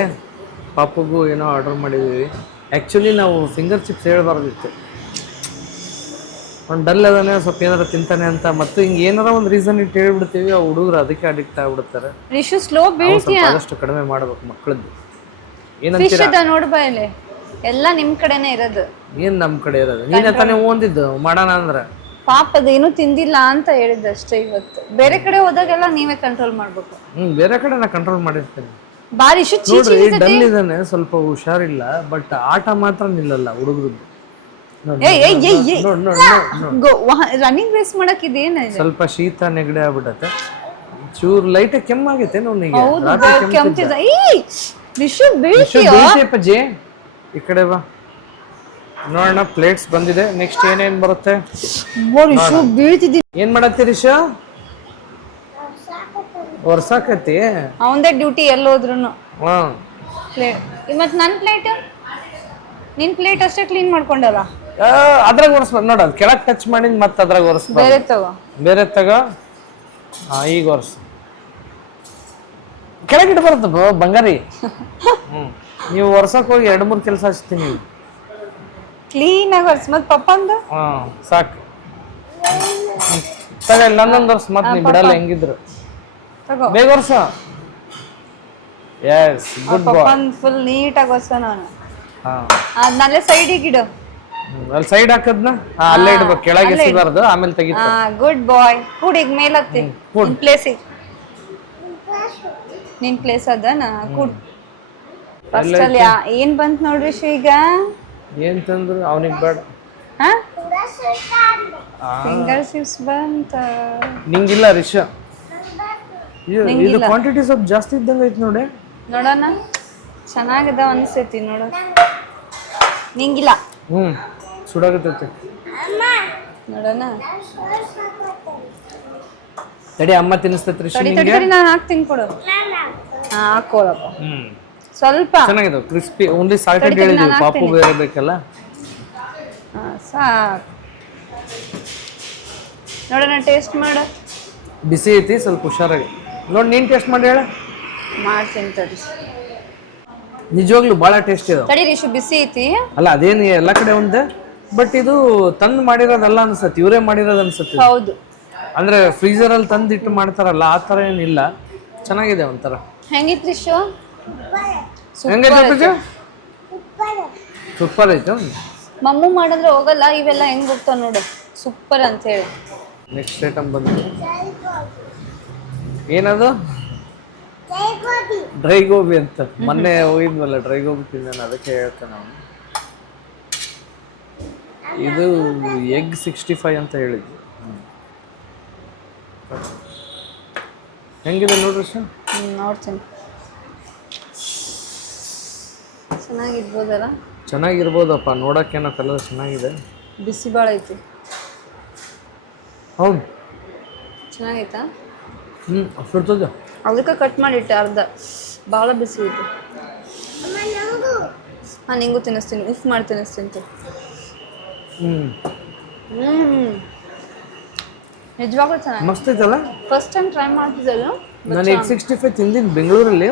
ಪಾಪುಗೂ ಏನೋ ಆರ್ಡರ್ ಮಾಡಿದ್ದೀವಿ. ಆ್ಯಕ್ಚುಲಿ ನಾವು ಫಿಂಗರ್ ಚಿಪ್ಸ್ ಹೇಳ್ಬಾರ್ದಿತ್ತು, ಅವ್ನು ಡಲ್ ಅದಾನೆ, ಸ್ವಲ್ಪ ಏನಾರ ತಿಂತಾನೆ ಅಂತ. ಮತ್ತು ಹಿಂಗೆ ಏನಾರ ಒಂದು ರೀಸನ್ ಇಟ್ಟು ಹೇಳ್ಬಿಡ್ತೀವಿ, ಆ ಹುಡುಗರು ಅದಕ್ಕೆ ಅಡಿಕ್ಟ್ ಆಗ್ಬಿಡ್ತಾರೆ. ಸ್ಲೋ ಬೀಳ್ತೀಯ, ಆದಷ್ಟು ಕಡಿಮೆ ಮಾಡ್ಬೇಕು ಮಕ್ಕಳದ್ದು. ಫಿಶ್ ಇದೆ ನೋಡು ಬಾಯಲ್ಲಿ, ಎಲ್ಲ ನಿಮ್ ಕಡೆನೇ ಇರೋದು. ಏನ್ ನಮ್ ಕಡೆ ಇರೋದು? ನೀನೇ ತಾನೇ ಓದಿದ್ದು ಮಾಡೋಣ ಅಂದ್ರೆ. ಪಾಪ ಅದೇನು ತಿಂದಿಲ್ಲ ಅಂತ ಹೇಳಿದ್ದಷ್ಟೇ. ಇವತ್ತು ಬೇರೆ ಕಡೆ ಹೋದಾಗೆಲ್ಲ ನೀವೇ ಕಂಟ್ರೋಲ್ ಮಾಡ್ಬೇಕು. ಬೇರೆ ಕಡೆ ನಾ ಕಂಟ್ರೋಲ್ ಮಾಡಿರ್ತೇನೆ. ಬಾರಿ ನೋಡ್ರಿ ಡಲ್ ಇದಾನೆ, ಸ್ವಲ್ಪ ಹುಷಾರಿಲ್ಲ, ಬಟ್ ಆಟ ಮಾತ್ರ ನಿಲ್ಲಲ್ಲ ಹುಡುಗರದ್ದು. ರನ್ನಿಂಗ್ ರೇಸ್ ಮಾಡಕ್ ಇದೇನ ಸ್ವಲ್ಪ ಶೀತ ನೆಗಡಿ ಆಗ್ಬಿಟ್ಟತೆ, ಚೂರ್ ಲೈಟ್ ಕೆಮ್ಮಾಗೈತೆ ಅವನಿಗೆ. ಪಜ್ಜಿ ಈ ಕಡೆ ಬಾ ನೋಡೋಣ. ಪ್ಲೇಟ್ಸ್ ಬಂದಿದೆ, ನೆಕ್ಸ್ಟ್ ಏನೇನ್ ಬರುತ್ತೆ. ಏನ್ ಮಾಡತ್ತಿ ರಿಷಾ? ವರ್ಷಾಕತಿ ಅವಂದೇ ಡ್ಯೂಟಿ ಎಲ್ಲೋದ್ರುನು. ಮತ್ ನನ್ ಪ್ಲೇಟ್, ನಿನ್ ಪ್ಲೇಟ್ ಅಷ್ಟೇ ಕ್ಲೀನ್ ಮಾಡ್ಕೊಂಡಲ್ಲ, ಅದ್ರಾಗ ಒರೆಸ್ಬೇಕು ನೋಡ. ಅದ್ ಕೆಳಗ್ ಟಚ್ ಮಾಡಿ ಮತ್ತೆ ಅದ್ರಾಗ ಒರೆಸ್ಬೇಕು. ಬೇರೆ ತಗೋ. ಈಗ ಒರೆಸ್, ಕೆಳಗಿಟ್ಟು ಬರುತ್ತ ಬಂಗಾರಿ. ನೀವು ಒರ್ಸಕ್ ಹೋಗಿ 2-3 ಕೆಲಸ ಹಚ್ತೀನಿ. ಕ್ಲೀನ್ ಆಗಿ ಒರ್ಸ್. ಮತ್ ಪಪ್ಪ ಅಂದ ಸಾಕು. ಸರಿ ನನ್ನೊಂದು ವರ್ಷ ಮತ್ತೆ ನೀ ಬಿಡಲ್ಲ ಹೆಂಗಿದ್ರು. ಬೇಗ ವರ್ಷ. ಎಸ್ ಗುಡ್ ಬಾಯ್. ಫುಲ್ ನೀಟಾಗಿ ವರ್ಷ ನಾನು. ಅದನ್ನಲ್ಲೇ ಸೈಡಿಗೆ ಇಡು. ಅಲ್ಲಿ ಸೈಡ್ ಹಾಕದ್ನ ಅಲ್ಲೇ ಇಡ್ಬೇಕು, ಕೆಳಗೆ ಎಸಿಬಾರ್ದು, ಆಮೇಲೆ ತೆಗಿತ. ಗುಡ್ ಬಾಯ್. ಕೂಡಿಗ್ ಮೇಲತ್ತಿ ನಿನ್ ಪ್ಲೇಸಿಗೆ. ನಿನ್ ಪ್ಲೇಸ್ ಅದನ ಕೂಡ್. ಫಸ್ಟ್ ಅಲ್ಲಿ ಏನ್ ಬಂತ್ ನೋಡ್ರಿ ಈಗ. ಏನ್ ತಂದ್ರು ಅವನಿಗೆ ಬೇಡ. ಫಿಂಗರ್ ಚಿಪ್ಸ್ ಬಂತ. ನಿಂಗಿಲ್ಲ ರಿಷಾ? ಇದು ಕ್ವಾಂಟಿಟಿ ಸ್ವಲ್ಪ ಜಾಸ್ತಿ ಇದ್ದಂಗೆ ಐತಿ ನೋಡಿ. ನೋಡೋಣ, ಚೆನ್ನಾಗದ ಅನ್ಸೈತಿ ನೋಡ. ನಿಂಗಿಲ್ಲ? ಸುಡಾಗತ್ತೈತಿ ನೋಡೋಣ. ತಡಿ ಅಮ್ಮ ತಿನ್ನಿಸ್ತೈತಿ ರಿಷಾ ನಿಂಗೆ. ತಡಿ ನಾನು ಹಾಕ್ತೀನಿ ಕೊಡು. ಹಾಕೋಳಪ್ಪ ಸ್ವಲ್ಪ. ಚೆನ್ನಾಗಿದೆ, ಕ್ರಿಸ್ಪಿ. ಓನ್ಲಿ ಸಾಲ್ಟೆಡ್ ಹೇಳಿದ್ವಿ, ಪಾಪು ಬೇರೆ ಬೇಕಲ್ಲ. ಸಾಕು. ನೋಡೋಣ, ಟೇಸ್ಟ್ ಮಾಡ. ಬಿಸಿ ಐತಿ, ಸ್ವಲ್ಪ ಹುಷಾರಾಗಿ ನೋಡಿ. ನೀನ್ ಟೇಸ್ಟ್ ಮಾಡಿ ಹೇಳ. ಮಾಡ್ತೀನಿ ತಡಿ. ನಿಜವಾಗ್ಲೂ ಬಹಳ ಟೇಸ್ಟ್ ಇದೆ. ತಡಿ ರಿಷು, ಬಿಸಿ ಐತಿ. ಅಲ್ಲ ಅದೇನು ಎಲ್ಲ ಕಡೆ ಒಂದೇ, ಬಟ್ ಇದು ತಂದು ಮಾಡಿರೋದಲ್ಲ ಅನ್ಸತ್ತೆ, ಇವರೇ ಮಾಡಿರೋದು ಅನ್ಸತ್ತೆ. ಹೌದು, ಅಂದ್ರೆ ಫ್ರೀಜರ್ ಅಲ್ಲಿ ತಂದಿಟ್ಟು ಮಾಡ್ತಾರಲ್ಲ ಆ ತರ ಏನಿಲ್ಲ. ಚೆನ್ನಾಗಿದೆ ಒಂಥರ. ಹೆಂಗಿತ್ತು ರಿಷು? ಹೆಂಗೈತೆ? ಸೂಪರ್ ಐತೆ. ಮಮ್ಮು ಮಾಡಿದ್ರೆ ಹೋಗಲ್ಲ, ಇವೆಲ್ಲ ಹೆಂಗ್ ಹೋಗ್ತಾವ ನೋಡು, ಸೂಪರ್ ಅಂತ ಹೇಳಿ. ನೆಕ್ಸ್ಟ್ ಐಟಮ್ ಬಂದು ಏನದು? ಡ್ರೈ ಗೋಬಿ ಅಂತ. ಮೊನ್ನೆ ಹೋಗಿದ್ವಲ್ಲ ಡ್ರೈ ಗೋಬಿ ತಿಂದ, ಅದಕ್ಕೆ ಹೇಳ್ತೇನೆ ನಾವು. ಇದು ಎಗ್ 65 ಅಂತ ಹೇಳಿದ್ವಿ. ಹೆಂಗಿದೆ ನೋಡ್ರಿ ಸರ್? ನೋಡ್ತೀನಿ. ಚೆನ್ನಾಗಿರ್ಬೋದಲ್ಲ? ಚೆನ್ನಾಗಿರ್ಬೋದಪ್ಪ, ನೋಡೋಕ್ಕೇನೋ ಕಲರ್ ಚೆನ್ನಾಗಿದೆ. ಬಿಸಿ ಭಾಳ ಐತಿ. ಹೌದು, ಚೆನ್ನಾಗೈತಾ? ಸುಡ್ತದೆ. ಅದಕ್ಕೆ ಕಟ್ ಮಾಡಿಟ್ಟೆ ಅರ್ಧ. ಭಾಳ ಬಿಸಿ ಐತಿ. ನಿಂಗೂ ತಿನ್ನಿಸ್ತೀನಿ, ಉಫ್ ಮಾಡಿ ತಿನ್ನಿಸ್ತೀನಿ. ನಿಜವಾಗ್ಲೂ ಚೆನ್ನಾಗಿ ಮಸ್ತ್ ಐತಲ್ಲ. ಫಸ್ಟ್ ಟೈಮ್ ಟ್ರೈ ಮಾಡ್ತಿದ್ದಲ್ಲ ನಾನು ಎಗ್ 65 ತಿಂದಿದ್ದು ಬೆಂಗಳೂರಲ್ಲಿ,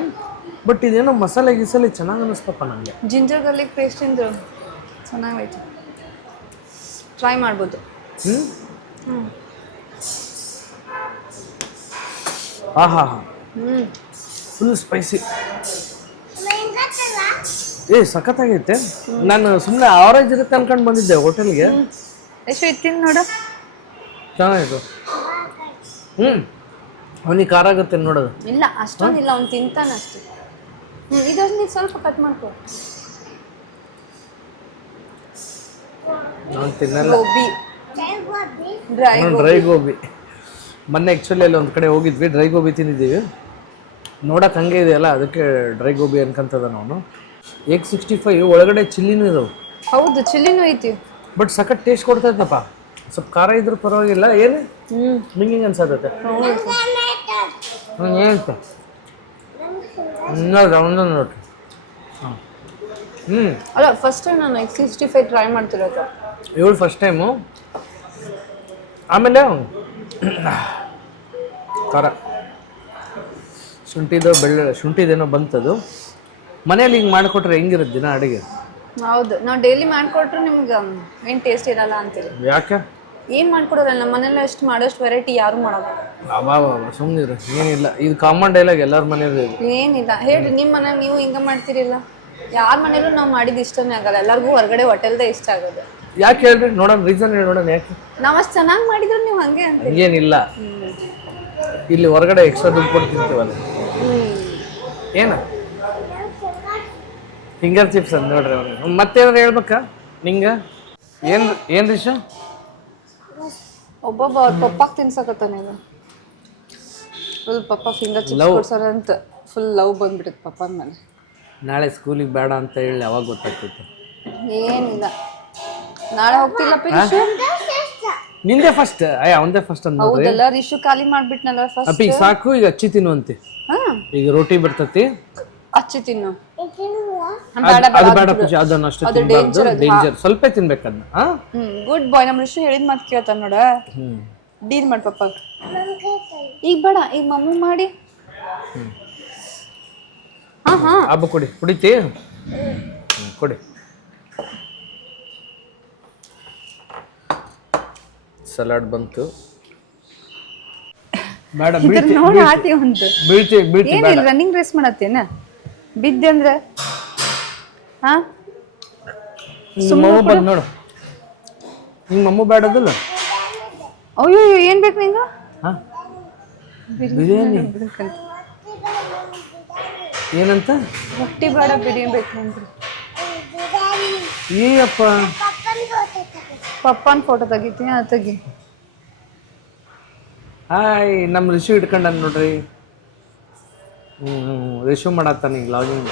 ಬಟ್ ಇದೇನೋ ಮಸಾಲೆ ಗಿಸಾಲೆ ಚೆನ್ನಾಗಿ ಅನ್ನಿಸ್ತಪ್ಪ ನನಗೆ. ಜಿಂಜರ್ ಗಾರ್ಲಿಕ್ ಪೇಸ್ಟ್ ಇಂದು ಚೆನ್ನಾಗೈತೆ, ಟ್ರೈ ಮಾಡ್ಬೋದು. ಆಹಾ, ಫುಲ್ ಸ್ಪೈಸಿ. ಏ ಸಖತ್ತಾಗೈತೆ. ನಾನು ಸುಮ್ಮನೆ ಆವರೇಜ್ ಇರುತ್ತೆ ಅನ್ಕೊಂಡು ಬಂದಿದ್ದೆ ಹೋಟೆಲ್ಗೆ. ಎಷ್ಟು ಇತ್ತಿನ ನೋಡು. ಚೆನ್ನಾಗಿತ್ತು. ಅವನಿಗೆ ಖಾರ ಆಗುತ್ತೆ ನೋಡೋದು. ಇಲ್ಲ ಅಷ್ಟೊಂದಿಲ್ಲ, ಅವ್ನು ತಿಂತಾನ ಅಷ್ಟೇ. ಇದೊಂದು ನೀನು ಸ್ವಲ್ಪ ಕಟ್ ಮಾಡ್ಕೊ. ನಾನು ತಿನ್ನಲ್ಲ. ಗೋಬಿ ಡ್ರೈ ಗೋಬಿ. ಮೊನ್ನೆ ಆ್ಯಕ್ಚುಲಿ ಅಲ್ಲಿ ಒಂದು ಕಡೆ ಹೋಗಿದ್ವಿ, ಡ್ರೈ ಗೋಬಿ ತಿಂದಿದ್ದೀವಿ. ನೋಡಕ್ಕೆ ಹಂಗೆ ಇದೆಯಲ್ಲ, ಅದಕ್ಕೆ ಡ್ರೈ ಗೋಬಿ ಅನ್ಕೊಂತದ ಅವನು. ಎಗ್ 65 ಒಳಗಡೆ ಚಿಲ್ಲಿನೂ ಇದಾವೆ. ಹೌದು, ಚಿಲ್ಲಿನೂ ಐತಿ. ಬಟ್ ಸಖತ್ ಟೇಸ್ಟ್ ಕೊಡ್ತೈತಪ್ಪ. ಸ್ವಲ್ಪ ಖಾರ ಇದ್ರೂ ಪರವಾಗಿಲ್ಲ. ಏನು ನಿಂಗೆ ಹಿಂಗೆ ಅನ್ಸತ್ತೆ? ಏನಂತ ನೋಡ್ರಿ ನೋಡ್ರಿ. ಅಲ್ಲ, ಫಸ್ಟ್ ಟೈಮ್ ನಾನು ಎಗ್ 65 ಟ್ರೈ ಮಾಡ್ತಿರೋದು. ಇವಳು ಫಸ್ಟ್ ಟೈಮು. ಆಮೇಲೆ ಖಾರ ಶುಂಠಿದೇನೋ ಬಂತದು. ಮನೇಲಿ ಹಿಂಗೆ ಮಾಡಿಕೊಟ್ರೆ ಹೆಂಗಿರುತ್ತೆ ದಿನ ಅಡುಗೆ? ಹೌದು, ನಾವು ಡೈಲಿ ಮಾಡಿಕೊಟ್ರೆ ನಿಮ್ಗೆ ಏನು ಟೇಸ್ಟ್ ಇರಲ್ಲ ಅಂತೀರಿ. ಯಾಕೆ? ಏನು ಮಾಡ್ಕೊಡೋಲ್ಲ, ನಮ್ಮ ಮನೇಲಿ ಎಷ್ಟು ಮಾಡೋಷ್ಟು ವೆರೈಟಿ ಯಾರು ಮಾಡೋದು. ಸುಮ್ಮನಿರು, ಏನಿಲ್ಲ. ಇದು ಕಾಮನ್ ಡೈಲಾಗ್ ಎಲ್ಲರ ಮನೇಲಿ. ಏನಿಲ್ಲ ಹೇಳ್ರಿ, ನಿಮ್ಮ ಮನೇಲಿ ನೀವು ಹಿಂಗೆ ಮಾಡ್ತೀರಿಲ್ಲ. ಯಾರ ಮನೇಲೂ ನಾವು ಮಾಡಿದ್ದು ಇಷ್ಟನೇ ಆಗಲ್ಲ, ಎಲ್ಲರಿಗೂ ಹೊರಗಡೆ ಹೋಟೆಲ್ದೇ ಇಷ್ಟ ಆಗೋದು. ಯಾಕೆ ಹೇಳ್ರಿ ನೋಡೋಣ, ರೀಸನ್ ಹೇಳಿ ನೋಡೋಣ. ಯಾಕೆ ನಾವು ಅಷ್ಟು ಚೆನ್ನಾಗಿ ಮಾಡಿದ್ರು ನೀವು ಹಂಗೆ ಅಂತ? ಹಂಗೇನಿಲ್ಲ, ಇಲ್ಲಿ ಹೊರಗಡೆ ಎಕ್ಸ್ಟ್ರಾ ದುಡ್ಡು ಕೊಟ್ಟು ತಿಂತೀವಲ್ಲ. ಏನು ಫಿಂಗರ್ ಚಿಪ್ಸ್ ಅಂತ ನೋಡ್ರಿ ಅವ್ರಿಗೆ. ಮತ್ತೇನಾರು ಹೇಳ್ಬೇಕಾ ನಿಂಗೆ? ಏನು ರಿಷ? ಒಬ್ಬೊಬ್ಬ ಅವ್ರ ಪಪ್ಪಾಗೆ ತಿನ್ಸಕತ್ತಾನೆ ಈಗ. ಫುಲ್ ಪಪ್ಪ ಫಿಂಗರ್ ಚಿಪ್ಸ್ ಕೊಡ್ಸಾರ ಅಂತ ಫುಲ್ ಲವ್ ಬಂದ್ಬಿಟ್ಟೈತೆ ಪಪ್ಪನ ಮೇಲೆ. ನಾಳೆ ಸ್ಕೂಲಿಗೆ ಬೇಡ ಅಂತ ಹೇಳಿ ಯಾವಾಗ ಗೊತ್ತಾಗ್ತೈತೆ? ಏನಿಲ್ಲ, ನಾಳೆ ಹೋಗ್ತಿಲ್ಲ ರಿಷು. ನಿಂದೆ ಫಸ್ಟ್. ಅವಂದೇ ಫಸ್ಟ್ ಅಂತ. ಹೌದಲ್ಲ, ರಿಷು ಖಾಲಿ ಮಾಡ್ಬಿಟ್ನಲ್ಲ ಫಸ್ಟ್. ಅಪ್ಪಿ ಸಾಕು, ಈಗ ಅಚ್ಚಿ ತಿನ್ನುವಂತೆ. ಈಗ ರೋಟಿ ಬರ್ತತಿ, ಅಚ್ಚಿ ತಿನ್ನು. ಅದು ಬೇಡ ಪೂಜೆ, ಅದನ್ನ ಅಷ್ಟು ಡೇಂಜರ್. ಸ್ವಲ್ಪ ತಿನ್ಬೇಕನ್ನ. ಗುಡ್ ಬಾಯ್. ನಮ್ಮ ರಿಷು ಹೇಳಿದ ಮಾತು ಕೇಳ್ತಾನ ನೋಡ. ಡೀಲ್ ಮಾಡಿ ಪಪ್ಪ. ಈಗ ಬೇಡ, ಈಗ ಮಮ್ಮಿ ಮಾಡಿ. ಹಬ್ಬ ಕುಡಿತಿ ಕೊಡಿ. ಸಲಾಡ್ ಬಂತು. ಬೇಡ, ಏನಿಲ್ಲ, ರನ್ನಿಂಗ್ ರೇಸ್ ಮಾಡತ್ತೇನ? ಬಿದ್ದೆ ಅಂದ್ರೆ ಮಮ್ಮು ಬಂದು ನೋಡು. ನಿಂಗೆ ಮಮ್ಮು ಬೇಡದಲ್ಲ? ಅಯ್ಯೋ, ಏನ್ ಬೇಕು ನಿಂಗ? ಬಿರಿಯಾನಿ ಏನಂತ? ರೊಟ್ಟಿ ಬೇಡ, ಬಿರಿಯಾನಿ ಬೇಕು ನಂಗೆ. ಏಯಪ್ಪ, ಪಪ್ಪನ ಫೋಟೋ ತೆಗಿತೀನಿ, ಅದು ತೆಗಿ. ಹಾಯ್, ನಮ್ಮ ರಿಷು ಇಟ್ಕೊಂಡ ನೋಡ್ರಿ. ರಿಷು ಮಾಡತ್ತಾನ ಈಗ ಲಾಗಿಂಗ್.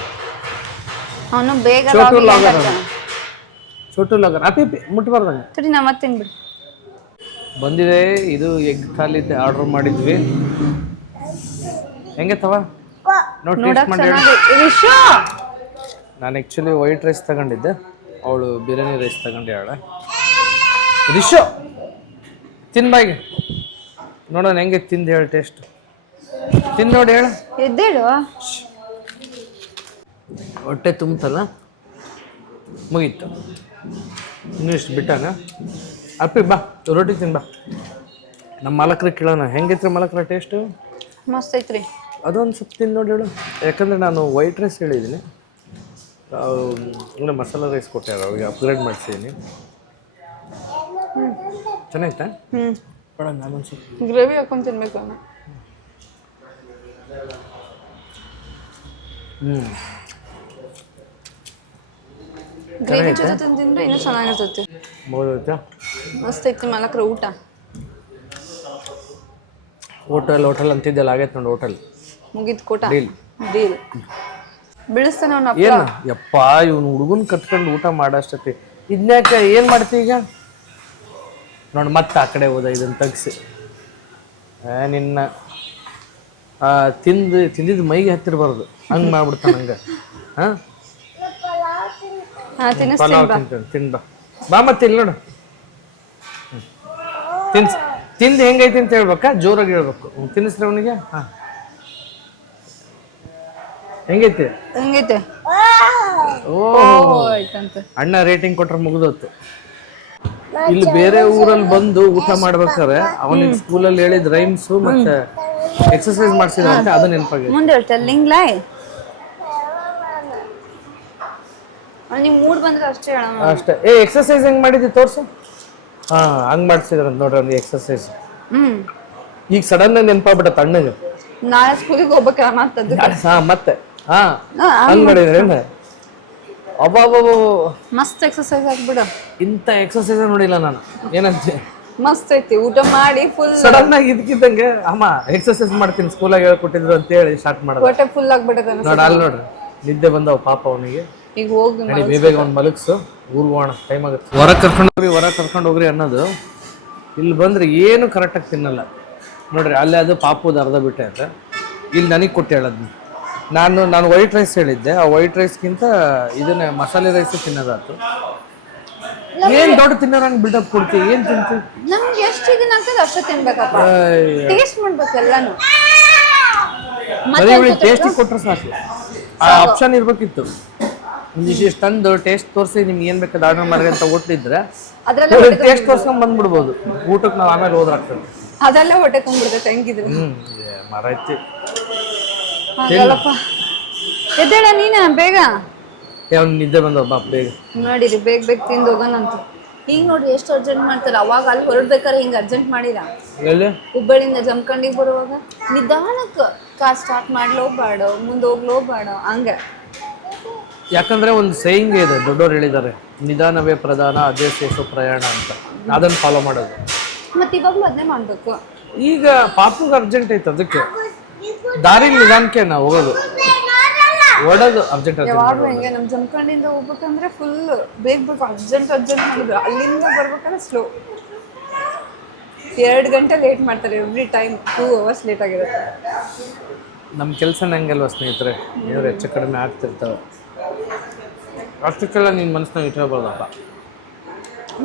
ಅವನು ಬೇಗ ಚೋಟು ಲಾಗರ್. ಅಪ್ಪಿ ಮುಟ್ಬಾರ್ದಂಗ. ಸರಿ, ನಾ ಮತ್ತೆ ತಿನ್ಬಿಡು. ಬಂದಿದೆ ಇದು ಎಗ್ ಖಾಲಿ ಆರ್ಡರ್ ಮಾಡಿದ್ವಿ. ಹೆಂಗೆ ತವ ನೋಡಿ ಟೇಸ್ಟ್ ಮಾಡಿ. ನಾನು ಆ್ಯಕ್ಚುಲಿ ವೈಟ್ ರೈಸ್ ತಗೊಂಡಿದ್ದೆ, ಅವಳು ಬಿರಿಯಾನಿ ರೈಸ್ ತಗೊಂಡಿದ್ದಾಳೆ. ರಿಷು ತಿನ್ಬಾಯಿಗೆ ನೋಡೋಣ ಹೆಂಗೆ ತಿಂದು ಹೇಳಿ ಟೇಸ್ಟ್. ತಿಂದು ನೋಡಿ ಹೇಳ. ಎದ್ದೇಳು. ಹೊಟ್ಟೆ ತುಂಬತಲ್ಲ, ಮುಗೀತು. ಇನ್ನೂ ಇಷ್ಟು ಬಿಟ್ಟಾನ. ಅಪ್ಪಿ ಬಾ, ರೋಟಿ ತಿನ್ ಬಾ. ನಮ್ಮ ಮಾಲಕ್ರಿಗೆ ಕೇಳೋಣ ಹೆಂಗೈತ್ರಿ ಮಾಲಕ್ರ ಟೇಸ್ಟು? ಮಸ್ತ್ ಐತ್ರಿ. ಅದೊಂದು ಸ್ವಲ್ಪ ತಿಂದು ನೋಡಿ ಹೇಳು. ಯಾಕಂದರೆ ನಾನು ವೈಟ್ ರೈಸ್ ಹೇಳಿದ್ದೀನಿ, ಅಂದರೆ ಮಸಾಲ ರೈಸ್ ಕೊಟ್ಟೆ, ಅವ್ರಿಗೆ ಅಪ್ಗ್ರೇಡ್ ಮಾಡಿಸಿದ್ದೀನಿ. ಚೆನ್ನಾಯ್ತಾ? ಬೇಡ, ನಾನೊಂದು ಸ್ವಲ್ಪ ಗ್ರೇವಿ ಹಾಕೊಂಡು ತಿನ್ಬೇಕು. ಗ್ರೇವಿ ಜೊತೆ ತಿಂದ್ರೆ ಇನ್ನೂ ಚೆನ್ನಾಗಿರ್ತೈತಿ. ಮಸ್ತ್ ಐತಿ ಮಾಲಕ್ರ ಊಟ. ಹೋಟೆಲ್ ಅಂತಿದ್ದೆಲ್ಲ ಆಗೈತೆ ನೋಡಿ. ಹೋಟೆಲ್ ಮುಗಿದ್ ಕೋಟ ಡೀಲ್ ಬೀಳಿಸ್ತಾನೆ ಅವನ. ಏನು ಯಪ್ಪ, ಇವನು ಹುಡುಗನ್ ಕಟ್ಕೊಂಡು ಊಟ ಮಾಡಷ್ಟತಿ. ಇದನ್ಯಾಕ ಏನು ಮಾಡ್ತಿ ಈಗ ನೋಡಿ, ಮತ್ತೆ ಆ ಕಡೆ ಹೋದ. ಇದನ್ನು ತೆಗ್ಸಿ ನಿನ್ನ ತಿಂದಿದ್ದು ಮೈಗೆ ಹತ್ತಿರಬಾರ್ದು, ಹಂಗೆ ಮಾಡ್ಬಿಡ್ತಾನೆ ಹಂಗೆ. ಪಲಾವ್ ತಿನ್ ಬಾ. ಬಾ ಮತ್ತೆ ಇಲ್ಲಿ ನೋಡು. ತಿಂದು ಹೆಂಗೈತಿ ಅಂತ ಹೇಳ್ಬೇಕಾ? ಜೋರಾಗಿ ಹೇಳ್ಬೇಕು. ತಿನ್ನಿಸ್ರಿ ಅವನಿಗೆ. ಹೆಂಗೈತಿ? ಓ, ಅಣ್ಣ ರೇಟಿಂಗ್ ಕೊಟ್ರೆ ಮುಗಿದೋತ್ತು. ಇಲ್ಲಿ ಬೇರೆ ಊರಲ್ಲಿ ಬಂದು ಊಟ ಮಾಡ್ಬೇಕಾದ್ರೆ ಅವನಿಗೆ ಸ್ಕೂಲಲ್ಲಿ ಹೇಳಿದ ರೈಮ್ಸು ಮತ್ತೆ ಎಕ್ಸರ್ಸೈಸ್ ಮಾಡಿಸಿದ್ರಂತೆ, ಅದು ನೆನಪಾಗಿದೆ. ಮುಂದೆ ಹೇಳ್ತಾರೆ ಲಿಂಗ್ಲಾಯ್. ನಿಮ್ ಮೂಡ್ ಬಂದ್ರೆ ಅಷ್ಟೇ ಹೇಳಮ್ಮ. ಅಷ್ಟೇ. ಎಕ್ಸರ್ಸೈಸ್ ಹೆಂಗ್ ಮಾಡಿದ್ವಿ ತೋರ್ಸು. ಹಾ, ಹಂಗ್ ಮಾಡ್ಸಿದ್ರ ನೋಡ್ರಿ ಒಂದು ಎಕ್ಸರ್ಸೈಸ್. ಈಗ ಸಡನ್ ಆಗಿ ನೆನಪಾಗ್ಬಿಟ್ಟ ತಣ್ಣಗೆ. ನಾಳೆ ಸ್ಕೂಲಿಗೆ ಹೋಗ್ಬೇಕಲ್ಲ ಮತ್ತೆ ಹಂಗ್ ಮಾಡಿದ್ರೇನ? ಅಬ್ಬಾಬಾಬು, ಮಸ್ತ್ ಎಕ್ಸರ್ಸೈಸ್ ಆಗ್ಬಿಡ. ಇಂಥ ಎಕ್ಸರ್ಸೈಸ್ ನೋಡಿಲ್ಲ ನಾನು. ಏನಂತೆ? ಮಸ್ತ್ ಐತಿ. ಊಟ ಮಾಡಿ ಫುಲ್ ಸಡನ್ ಆಗಿ ಇದಕ್ಕಿದ್ದಂಗೆ ಅಮ್ಮ ಎಕ್ಸರ್ಸೈಸ್ ಮಾಡ್ತೀನಿ ಸ್ಕೂಲಾಗ ಹೇಳ್ಕೊಟ್ಟಿದ್ರು ಅಂತ ಹೇಳಿ ಸ್ಟಾರ್ಟ್ ಮಾಡೋದು. ಹೊಟ್ಟೆ ಫುಲ್ ಆಗ್ಬಿಡದ. ನೋಡ ಅಲ್ಲಿ ನೋಡ್ರಿ, ನಿದ್ದೆ ಬಂದವ ಪಾಪ ಅವನಿಗೆ. ಈಗ ಹೋಗಿ ಬೇಗ ಅವ್ನು ಮಲಗ್ಸು, ಊರ್ ಹೋಗೋಣ, ಟೈಮ್ ಆಗುತ್ತೆ. ಹೊರಗೆ ಕರ್ಕೊಂಡು ಹೋಗ್ರಿ ಅನ್ನೋದು. ಇಲ್ಲಿ ಬಂದ್ರೆ ಏನು ಕರೆಕ್ಟಾಗಿ ತಿನ್ನಲ್ಲ ನೋಡ್ರಿ. ಅಲ್ಲೇ ಅದು ಪಾಪುದು ಅರ್ಧ ಬಿಟ್ಟೆ ಅಂತ ಇಲ್ಲಿ ನನಗೆ ಕೊಟ್ಟು ಹೇಳದ್ನು. ನಾನು ವೈಟ್ ರೈಸ್ ಹೇಳಿದ್ದೆ. ಆ ವೈಟ್ ರೈಸ್ಗಿಂತ ಇದನ್ನ ಮಸಾಲೆ ರೈಸ್ ತಿನ್ನೋದಾಯ್ತು. ಏನ್ ದೊಡ್ಡ ತಿನ್ನೋರಂಗ್ ಬಿಲ್ಡಪ್ ಕೊಡ್ತೀವಿ. ಏನ್ ತಿಂತೀವಿ? ನಮ್ಗೆ ಎಷ್ಟು ಇದನ್ನ ಆಗ್ತದೆ ಅಷ್ಟೇ ತಿನ್ಬೇಕಪ್ಪ. ಟೇಸ್ಟ್ ಮಾಡ್ಬೇಕು ಎಲ್ಲಾನು. ಟೇಸ್ಟ್ ಕೊಟ್ರೆ ಸಾಕು. ಆ ಆಪ್ಷನ್ ಇರ್ಬೇಕಿತ್ತು. ಇಷ್ಟು ತಂದು ಟೇಸ್ಟ್ ತೋರಿಸಿ ನಿಮ್ಗೆ ಏನ್ ಬೇಕಾದ ಆರ್ಡರ್ ಮಾಡ್ರಿ ಅಂತ ಕೊಟ್ಟಿದ್ರೆ ಟೇಸ್ಟ್ ತೋರ್ಸ್ಕೊಂಡ್ ಬಂದ್ಬಿಡ್ಬೋದು. ಊಟಕ್ಕೆ ನಾವು ಆಮೇಲೆ ಹೋದ್ರಾಗ್ತದೆ. ಅದೆಲ್ಲ ಹೊಟ್ಟೆ ತುಂಬಿಡ್ತೈತೆ ಹೆಂಗಿದ್ರು. ಮರೈತಿ ಎದ್ದೇಳ ನೀನ ಬೇಗ. ನಿದ್ದೆ ಬಂದವ ಬೇಗ. ನೋಡಿರಿ ಬೇಗ ಬೇಗ ತಿಂದು ಹೋಗೋಣಂತ. ಈಗ ನೋಡ್ರಿ ಎಷ್ಟು ಅರ್ಜೆಂಟ್ ಮಾಡ್ತಾರೆ. ಅವಾಗ ಅಲ್ಲಿ ಹೊರಡ್ಬೇಕಾರೆ ಹಿಂಗ ಅರ್ಜೆಂಟ್ ಮಾಡಿಲ್ಲ. ಹುಬ್ಬಳ್ಳಿಯಿಂದ ಜಮಖಂಡಿಗೆ ಬರುವಾಗ ನಿಧಾನಕ್ಕೆ ಕಾರ್ ಸ್ಟಾರ್ಟ್ ಮಾಡ್ಲೋ ಬೇಡ, ಮುಂದೆ ಹೋಗ್ಲೋ ಬೇಡ ಹಂಗ. ಯಾಕಂದ್ರೆ ಒಂದು ಸೇಯಿಂಗ್ ಇದೆ, ದೊಡ್ಡವ್ರು ಹೇಳಿದ್ದಾರೆ, ನಿಧಾನವೇ ಪ್ರಧಾನ ಅದೇ ಶೇಷ ಪ್ರಯಾಣ ಅಂತ. ಅದನ್ನ ಫಾಲೋ ಮಾಡೋದು. ಮತ್ತೆ ಇವಾಗ್ಲೂ ಅದನ್ನೇ ಮಾಡ್ಬೇಕು. ಈಗ ಪಾಪುಗೆ ಅರ್ಜೆಂಟ್ ಐತೆ, ಅದಕ್ಕೆ ದಾರಿ ನಿಧಾನಕ್ಕೆ ನಾವು ಹೋಗೋದು, ಓಡೋದು ಅರ್ಜೆಂಟ್. ಯಾವಾಗ ಹೆಂಗೆ ನಮ್ ಜಮಖಂಡಿಯಿಂದ ಹೋಗ್ಬೇಕಂದ್ರೆ ಫುಲ್ ಬೇಗ ಅರ್ಜೆಂಟ್ ಮಾಡಿದ್ರು. ಅಲ್ಲಿಂದ ಬರ್ಬೇಕಂದ್ರೆ ಸ್ಲೋ. 2 ಗಂಟೆ ಲೇಟ್ ಮಾಡ್ತಾರೆ ಎವ್ರಿ ಟೈಮ್. 2 hours ಲೇಟ್ ಆಗಿರುತ್ತೆ. ನಮ್ಮ ಕೆಲಸ ನಂಗಲ್ವ ಸ್ನೇಹಿತರೆ, ಏನಾದ್ರು ಹೆಚ್ಚು ಕಡಿಮೆ ಆಗ್ತಿರ್ತವೆ. ಅಷ್ಟಕ್ಕೆಲ್ಲ ನಿನ್ನ ಮನಸ್ಸಿನಾಗ ಇಟ್ಕೋಬೋದಪ್ಪ.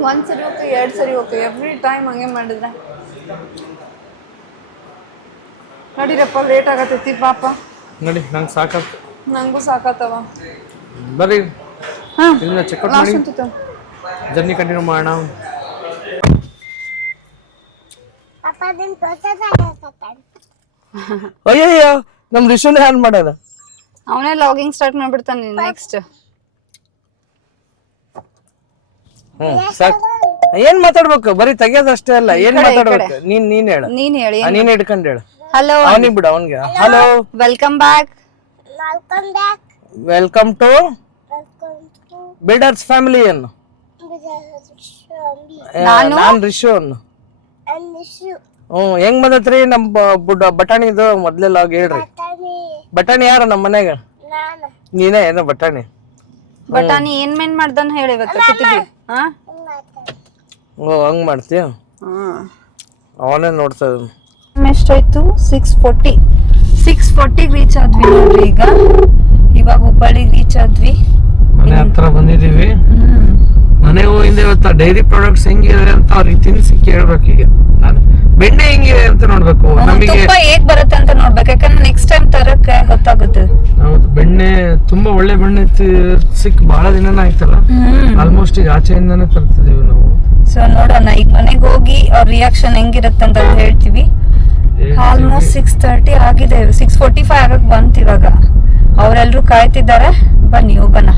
1 ಸರಿ ಓಕೆ, 2 ಸರಿ ಓಕೆ, ಎವ್ರಿ ಟೈಮ್ ಹಂಗೆ ಮಾಡಿದ್ರೆ ನಡೀರಪ್ಪ. ಲೇಟ್ ಆಗತ್ತೈತಿ ಪಾಪ. ನೋಡಿ ನಂಗೆ ಸಾಕತ್ತು. ನಂಗೂ ಸಾಕತ್ತವ. ಬರ್ರಿ ಚೆಕ್ಔಟ್ ಮಾಡಿ ಜರ್ನಿ ಕಂಟಿನ್ಯೂ ಮಾಡೋಣ. ಅಯ್ಯಯ್ಯೋ, ನಮ್ ರಿಷನ್ ಹ್ಯಾಂಡ್ ಮಾಡ್ಯಾರ. ಅವನೇ ಲಾಗಿಂಗ್ ಸ್ಟಾರ್ಟ್ ಮಾಡ್ಬಿಡ್ತಾನೆ ನೆಕ್ಸ್ಟ್. ಏನ್ ಮಾತಾಡ್ಬೇಕು? ಬರೀ ತೆಗಿಯೋದಷ್ಟೇ ಅಲ್ಲ, ಏನ್ ಮಾತಾಡ್ಬೇಕು? ನೀನ್ ಹೇಳ. ನೀನ್ ಹೇಳಿ. ನೀನ್ ಹಿಡ್ಕೊಂಡು ಹೇಳು. ಹಲೋ. ಅವನಿಗೆ ಬಿಡು, ಅವನ್ಗೆ hello. Welcome back. Welcome to builders family ಅನ್ನು. ನಾನ್ ರಿಷು ಅನ್ನು. ಹೆಂಗ್ ಬಂದತ್ರಿ ನಮ್ ಬಟಾಣಿದು ಮೊದ್ಲೇ ಲಾಗ್ ಹೇಳ್ರಿ. ಬಟಾಣಿ ಯಾರ ನಮ್ಮ ಮನ್ಯಾಗ? ನೀನೇ ಏನೋ ಬಟಾಣಿ. ಬಟಾಣಿ ಏನ್ ಮೇನ್ ಮಾಡ್ದಾನ ಹೇಳಿ ಇವತ್ತು. ಹಂಗ್ ಮಾಡ್ತೀಯ? ಅವನೇ ನೋಡ್ತಾ ಇದ್. ಎಷ್ಟಾಯ್ತು? 640 ರೀಚ್ ಆದ್ವಿ ನೋಡ್ರಿ. ಇವಾಗ ಹುಬ್ಬಳ್ಳಿಗೆ ರೀಚ್ ಆದ್ವಿ. ಮನೆ ಹತ್ರ ಬಂದಿದೀವಿ. ಮನೆಗೆ ಹೋಗಿಂದ ಇವತ್ತ ಡೈರಿ ಪ್ರಾಡಕ್ಟ್ಸ್ ಹೆಂಗಿದೆ ಅಂತ ಅವ್ರಿಗೆ ತಿನ್ಸಿ ಕೇಳ್ಬೇಕು. ಈಗ ನಾನು ಬೆಣ್ಣೆ ಹೆಂಗಿದೆ ಅಂತ ನೋಡ್ಬೇಕು. ನಮಗೆ ತುಪ್ಪ ಹೇಗ್ ಬರುತ್ತೆ ಅಂತ ನೋಡ್ಬೇಕು, ಯಾಕಂದ್ರೆ ನೆಕ್ಸ್ಟ್ ಟೈಮ್ ತರಕ್ಕೆ ಗೊತ್ತಾಗುತ್ತೆ. ಹೌದು, ಬೆಣ್ಣೆ ತುಂಬಾ ಒಳ್ಳೆ ಬೆಣ್ಣೆ ಸಿಕ್ ಬಹಳ ದಿನನ ಆಯ್ತಲ್ಲ. ಆಲ್ಮೋಸ್ಟ್ ಈಗ ಆಚೆಯಿಂದಾನೆ ತರ್ತಿದೀವಿ ನಾವು. ಸೊ ನೋಡೋಣ ಈಗ ಮನೆಗೆ ಹೋಗಿ ಅವ್ರ ರಿಯಾಕ್ಷನ್ ಹೆಂಗಿರುತ್ತೆ ಅಂತ ಹೇಳ್ತೀವಿ. ಆಲ್ಮೋಸ್ಟ್ 6:30 ಆಗಿದೆ. 6:45 ಆಗಕ್ ಬಂತು ಇವಾಗ. ಅವರೆಲ್ಲರೂ ಕಾಯ್ತಿದ್ದಾರೆ. ಬನ್ನಿ ಹೋಗೋಣ.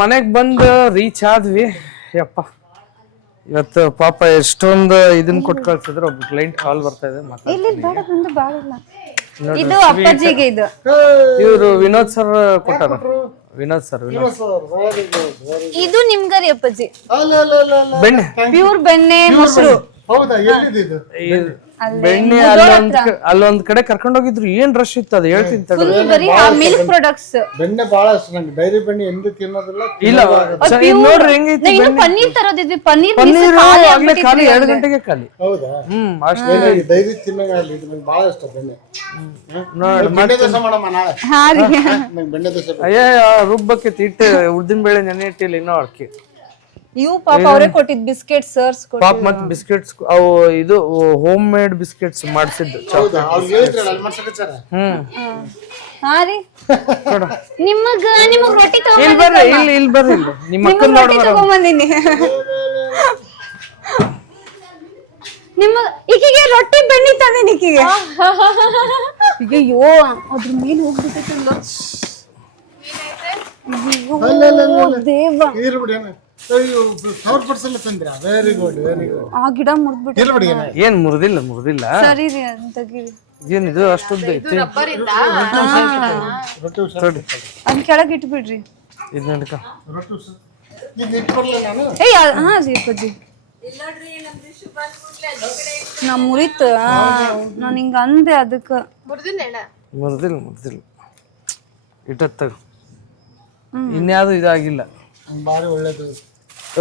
ಮನೆಗ್ ಬಂದು ರೀಚ್ ಆದ್ವಿ. ಯಪ್ಪ, ಇವತ್ತು ಪಾಪ ಎಷ್ಟೊಂದು ಇದನ್ನ ಕೊಟ್ಟು ಕಳ್ಸಿದ್ರು. ಒಬ್ಬ ಕ್ಲೈಂಟ್ ಕಾಲ್ ಬರ್ತಾ ಇದೆ. ಇದು ಅಪ್ಪಾಜಿಗೆ. ಇವರು ವಿನೋದ್ ಸರ್ ಕೊಟ್ಟಾರ. ವಿನೋದ್ ಸರ್ ಇದು ನಿಮ್ಗರಿ ಅಪ್ಪಾಜಿ. ಬೆಣ್ಣೆ, ಪ್ಯೂರ್ ಬೆಣ್ಣೆ ಮೊಸರು. ಬೆಣ್ಣೆ ಅಲ್ಲೊಂದ್ ಕಡೆ ಕರ್ಕೊಂಡ್ ಹೋಗಿದ್ರು. ಏನ್ ರಶ್ ಇತ್ತು ಅದು ಹೇಳ್ತೀನಿ. ಮಿಲ್ಕ್ ಪ್ರಾಡಕ್ಟ್ಸ್ ಬೆಣ್ಣೆ ಬಹಳ ಇಷ್ಟ ನಂಗೆ. ಡೈರಿ ಬೆಣ್ಣೆ ಎಂದು ತಿನ್ನೋದಿಲ್ಲ. ಇಲ್ಲ ನೋಡ್ರಿ ಹೆಂಗೈತಿ. ಪನ್ನೀರ್ ತರೋದಿದ್ವಿ. ಪನ್ನೀರ್ ಖಾಲಿ 2 ಗಂಟೆಗೆ ಖಾಲಿ. ಹೌದಾ? ಅಷ್ಟೇ. ಡೈರಿ ತಿನ್ನಂಗಾಗಲಿ. ಇದು ನಂಗೆ ಬಹಳ ಇಷ್ಟ ಬೆಣ್ಣೆ. ಬೆಣ್ಣೆ ದೋಸೆ ಮಾಡಮ್ಮ ನಾಳೆ. ನಂಗೆ ಬೆಣ್ಣೆ ದೋಸೆ. ಅಯ್ಯ, ರುಬ್ಬಕ್ಕೆ ತಿಟ್ಟು ಉದ್ದಿನ ಬೇಳೆ ನೆನೆ ಇಟ್ಟಿಲ್ಲ ಇನ್ನೂ ಅಕ್ಕಿ. ಇವು ಪಾಪ ಅವರೇ ಕೊಟ್ಟಿದ್ ಬಿಸ್ಕೆಟ್ ಸರ್ಸ್ ಪಾಪ ಮತ್ ಬಿಸ್ಕೆಟ್ಸ್ ಅವು ಇದು ಹೋಮ್ ಮೇಡ್ ಬಿಸ್ಕೆಟ್ಸ್ ಮಾಡಿಸಿದ್ದು. ನಿಮಗ್ ರೊಟ್ಟಿ ಇಲ್ಲಿ ಬರ್ರಿ, ಇಲ್ಲಿ ಬರ್ರಿ. ನಿಮ್ಮ ಅಕ್ಕನ ತಗೊಂಬಂದಿನಿ. ನಿಮ್ಮ ಈಕಿಗೆ ರೊಟ್ಟಿ ಬೆಣ್ಣೆ ತಂದಿನಿ. ಈಕಿಗೆ ಅಯ್ಯೋ ಅದ್ರ ಮೇಲೆ ಹೋಗ್ಬಿಟ್ಟೈತಲ್ಲ. ದೇವ ಇರ್ಲಿ ಬಿಡಿ ಏನ ಫ್ಲವರ್ ಪಟ್ಸ್ ಎಲ್ಲ ತಂದ್ರಾ ವೆರಿ ಗುಡ್ ಆ ಗಿಡ ಮುರ್ದ್ಬಿಟ್ಟು ಇರ್ಲಿ ಬಿಡಿ ಏನ ಏನ್ ಮುರಿದಿಲ್ಲ ಸರಿ ರೀ ಅಂತ ತೆಗೀರಿ ಏನಿದು ಅಷ್ಟುದ್ದ ಐತಿ ರೊಟ್ಟಿ ಉಷಾ ಅದ್ ಕೆಳಗೆ ಇಟ್ಬಿಡ್ರಿ ಇದು ನಡ್ಕ ರೊಟ್ಟಿ ಉಷಾ ಈಗ ಇಟ್ಕೊಡ್ಲಿಲ್ಲ ನಾನು ಏಯ್ ಹಾ ರೀ ಅಪ್ಪಾಜಿ ನಾ ಮುರಿತ್ ನಾನು ಹಿಂಗ ಅಂದೆ ಅದಕ್ಕ ಮುರಿದಿಲ್ಲ ಇಟ್ಟತ್ತ ಇನ್ಯಾವುದು ಇದಾಗಿಲ್ಲ ಭಾರಿ ಒಳ್ಳೇದು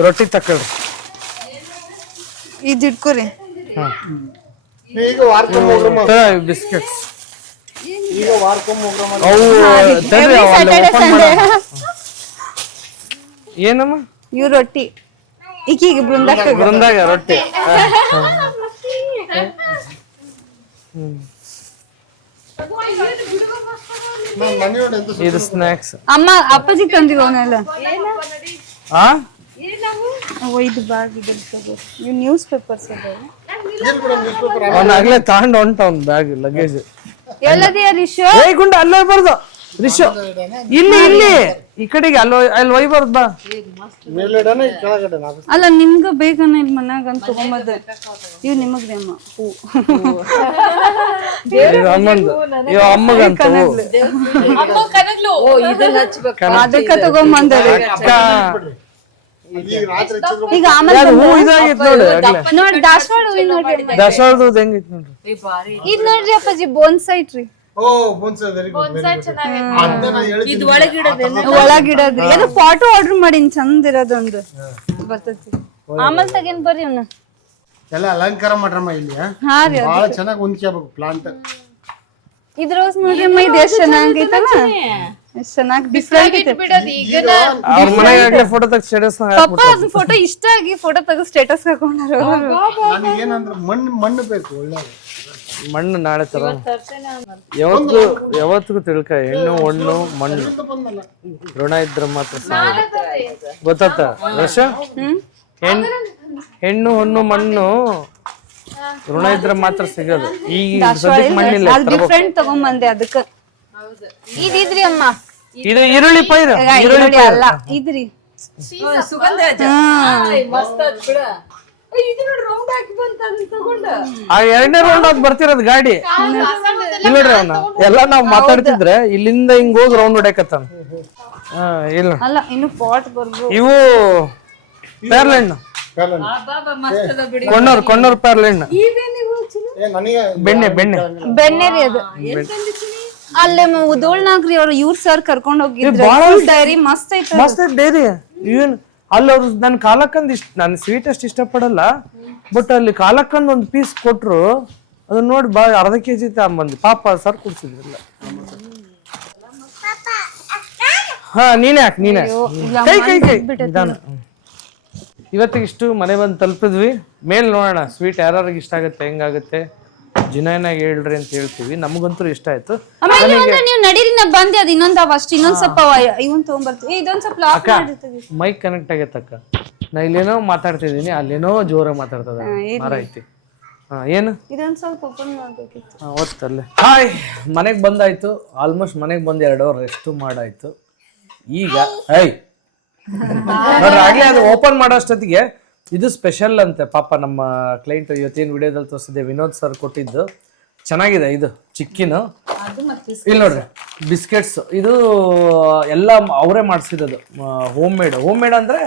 ರೊಟ್ಟಿ ತಕೊಳ್ರಿ ಇದ್ ಇಟ್ಕೋರಿ ಈಗ ವಾರ್ಕೊಂಡ್ ಹೋಗ್ರಮ್ಮ ಬಿಸ್ಕೆಟ್ಸ್ ಈಗ ವಾರ್ಕೊಂಡ್ ಹೋಗ್ರಮ್ಮ ಅವು ತರ್ರಿ ಅವು ಅಲ್ಲಿ open ಮಾಡು. ಏನಮ್ಮ ಇವ್ ರೊಟ್ಟಿ ಈಗೀಗ ಬೃಂದಾಗ ರೊಟ್ಟಿ ನಾನು ಮನೆಯೊಳಗೆ ಎಂತ ಇದು ಸ್ನಾಕ್ಸ್ ಅಮ್ಮ ಅಪ್ಪಾಜಿ ತಂದಿವ್ ಅವನ್ನೆಲ್ಲ ಆ ಇದು ಬ್ಯಾಗ್ ಇದೆ ಇವ್ ನ್ಯೂಸ್ ಪೇಪರ್ಸ್ ಇದಾವೆ ಏನ್ ಕೂಡ ನ್ಯೂಸ್ ಪೇಪರ್ ಅವ್ನ ಆಗ್ಲೇ ತಗೊಂಡ್ ಹೊಂಟ ಅವ್ನ ಬ್ಯಾಗ್ ಲಗೇಜ್ ಎಲ್ಲದಿಯ ರಿಶು ಏಯ್ ಗುಂಡ ಅಲ್ಲೇ ಬರ್ದು ರಿಶು ಇಲ್ಲಿ ಈ ಕಡೆಗೆ ಅಲ್ಲಿ ಒಯ್ಬಾರ್ದು ಬಾ ಮೇಲ್ಗಡೆನ ಕೆಳಗಡೆ ಅಲ್ಲ ನಿಮ್ಗ ಬೇಕನ್ನ ಇಲ್ಲಿ ಮನ್ಯಾಗ ಅಂತ ತಗೊಂಬಂದೆ ಇವ್ ನಿಮಗ್ರಿ ಅಮ್ಮ ಹೂ ಇದು ಅಮ್ಮಂದು ಇವ ಅಮ್ಮಗಂತ ಅದಕ್ಕ ತಗೊಂಬಂದ್ರಿ ಈಗ ರಾತ್ರಿ ಈಗ ಆಮೇಲೆ ಹೂ ಇದಾಗಿತ್ತು ನೋಡಿ ಆಗ್ಲೇ ನೋಡಿ ದಾಸವಾಳ ಹೂವಿನ ನೋಡ್ರಿ ದಸರಾದು ಹೆಂಗಿತ್ತು ನೋಡ್ರಿ ಇದ್ ನೋಡ್ರಿ ಅಪ್ಪಾಜಿ ಬೋನ್ಸೈ ಟ್ರೀ ಓ ಬೋನ್ಸೈ ವೆರಿ ಗುಡ್ ಅದನ್ನ ಹೇಳಿದ್ದು ಒಳಗಿಡದ್ರಿ ಅದು ಫೋಟೋ ಆರ್ಡರ್ ಮಾಡೀನಿ ಚಂದ ಇರೋದೊಂದು ಬರ್ತೈತಿ ಆಮೇಲೆ ತಗೇನ್ ಬರ್ರಿ ಅವ್ನ ಎಲ್ಲ ಅಲಂಕಾರ ಮಾಡ್ರಮ್ಮ ಇಲ್ಲಿ ಹಾ ರೀ ಬಹಳ ಚೆನ್ನಾಗಿ ಹೊಂದ್ಕೋಬೇಕು ಪ್ಲಾಂಟ್ ಇದ್ ರೋಸ್ ನೋಡ್ರಿ ಅಮ್ಮ ಇದು ಎಷ್ಟ್ ಚೆನ್ನಾಗೈತಲ್ಲ ಎಷ್ಟ್ ಚೆನ್ನಾಗಿ ಡಿಫ್ರೆಂಟ್ ಐತೆ ಅವ್ರ ಮನೆಗೆ ಆಗ್ಲೇ ಫೋಟೋ ತೆಗ್ದು ಸ್ಟೇಟಸ್ ಪಪ್ಪ ಅದು ಫೋಟೋ ಇಷ್ಟ ಆಗಿ ಫೋಟೋ ತೆಗೆದು ಸ್ಟೇಟಸ್ ಹಾಕೊಂಡಾರ ನನಗೆ ಏನಂದ್ರೆ ಮಣ್ಣು ಬೇಕು ಒಳ್ಳೆದು ಮಣ್ಣು ನಾಳೆ ತರ ಯಾವತ್ತಿಗೂ ತಿಳ್ಕ ಹೆಣ್ಣು ಹೊಣ್ಣು ಮಣ್ಣು ಋಣ ಇದ್ರ ಮಾತ್ರ ಗೊತ್ತಾತ ರಶ ಹೆಣ್ಣು ಹೊಣ್ಣು ಮಣ್ಣು ಋಣ ಇದ್ರ ಮಾತ್ರ ಸಿಗೋದು ಈಗ ಸದ್ಯಕ್ಕೆ ಮಣ್ಣಿಲ್ಲ ಅದು ಡಿಫ್ರೆಂಟ್ ತಗೊಂಬಂದೆ ಅದಕ್ಕ ಇದಿದ್ರಿ ಅಮ್ಮ ಇದು ಈರುಳ್ಳಿ ಪೈರು ಈರುಳ್ಳಿ ಅಲ್ಲ ಇದ್ರಿ ಆ ಎರಡನೇ ರೌಂಡ್ ಆಗಿ ಬರ್ತಿರೋದು ಗಾಡಿ ಇಲ್ಲ ನೋಡ್ರಿ ಅವನ ಎಲ್ಲಾ ನಾವ್ ಮಾತಾಡ್ತಿದ್ರೆ ಇಲ್ಲಿಂದ ಹಿಂಗ್ ಹೋಗಿ ರೌಂಡ್ ಹೊಡ್ಯಾಕತ್ತಾನ ಇಲ್ಲ ಅಲ್ಲ ಇನ್ನು ಪಾಟ್ ಬರ್ಬೋದು ಇವು ಪೇರ್ಲೆಣ್ಣು ಕೊಂಡೋರ್ ಪೇರ್ಲೆಣ್ಣು ನನಗೆ ಬೆಣ್ಣೆ ಬೆಣ್ಣೆ ರೀ ಅದು ಅಲ್ಲೇ ಉದೋಳ್ನಾಗ್ರಿ ಅವ್ರು ಇವ್ರ ಸರ್ ಕರ್ಕೊಂಡ್ ಹೋಗಿದ್ರು ಡೈರಿ ಮಸ್ತ್ ಐತೆ ಮಸ್ತ್ ಡೈರಿ ಇವನ್ ಅಲ್ಲಿ ಅವ್ರು ನನ್ ಕಾಲಕ್ಕಂದ್ ನಾನು ಸ್ವೀಟ್ ಅಷ್ಟು ಇಷ್ಟಪಡಲ್ಲ ಬಟ್ ಅಲ್ಲಿ ಕಾಲಕ್ಕಂದ್ ಒಂದು ಪೀಸ್ ಕೊಟ್ರು ಅದನ್ನ ನೋಡಿ ಬಾ ಅರ್ಧ ಕೆಜಿ ತಗೊಂಬಂದು ಪಾಪ ಸರ್ ಕುಡ್ಸಿದ್ರಲ್ಲ ಹಾ ನೀನೇ ಕೈ ನಿಧಾನ. ಇವತ್ತಿಗೆ ಇಷ್ಟು ಮನೆ ಬಂದು ತಲುಪಿದ್ವಿ ಮೇಲ್ ನೋಡೋಣ ಸ್ವೀಟ್ ಯಾರಿಗೆ ಇಷ್ಟ ಆಗುತ್ತೆ ಹೆಂಗಾಗುತ್ತೆ ಜಿನಾಯ್ನಾಗ ಹೇಳ್ರಿ ಅಂತ ಹೇಳ್ತೀವಿ ನಮಗಂತೂ ಇಷ್ಟ ಆಯ್ತು ನೀವು ನಡೀರಿ ನಾ ಬಂದೆ ಅದ್ ಇನ್ನೊಂದ್ ಅಷ್ಟ ಇನ್ನೊಂದ್ ಸ್ವಲ್ಪ ಇವನ್ ತಗೊಂಡ್ಬರ್ತೀವಿ ಇದೊಂದ್ ಸ್ವಲ್ಪ ಲಾಕ್ ಮಾಡಿರ್ತೀವಿ ಮೈಕ್ ಕನೆಕ್ಟ್ ಆಗೈತಕ್ಕ ನಾ ಇಲ್ಲೇನೋ ಮಾತಾಡ್ತಿದೀನಿ ಅಲ್ಲೇನೋ ಜೋರಾಗಿ ಮಾತಾಡ್ತದ ಮರ ಐತಿ ಏನು ಇದೊಂದ್ ಸ್ವಲ್ಪ ಓಪನ್ ಮಾಡ್ಬೇಕಿತ್ತು ಓದ್ತಲ್ಲೇ ಹಾಯ್ ಮನೆಗೆ ಬಂದಾಯ್ತು ಆಲ್ಮೋಸ್ಟ್ ಮನೆಗೆ ಬಂದು 2 ಅವರ್ ರೆಸ್ಟ್ ಮಾಡಾಯ್ತು ಈಗ ನೋಡ್ರಿ ಆಗ್ಲೇ ಅದು ಓಪನ್ ಮಾಡೋಷ್ಟೊತ್ತಿಗೆ ಇದು ಸ್ಪೆಷಲ್ ಅಂತೆ ಪಾಪ ನಮ್ಮ ಕ್ಲೈಂಟ್ ಇವತ್ತೇನು ವಿಡಿಯೋದಲ್ಲಿ ತೋರಿಸಿದೆ ವಿನೋದ್ ಸರ್ ಕೊಟ್ಟಿದ್ದು ಚೆನ್ನಾಗಿದೆ ಇದು ಚಿಕ್ಕಿನು ಇಲ್ಲಿ ನೋಡ್ರಿ ಬಿಸ್ಕೆಟ್ಸ್ ಇದು ಎಲ್ಲ ಅವರೇ ಮಾಡಿಸಿರೋದು ಹೋಮ್ ಮೇಡ್ ಅಂದ್ರೆ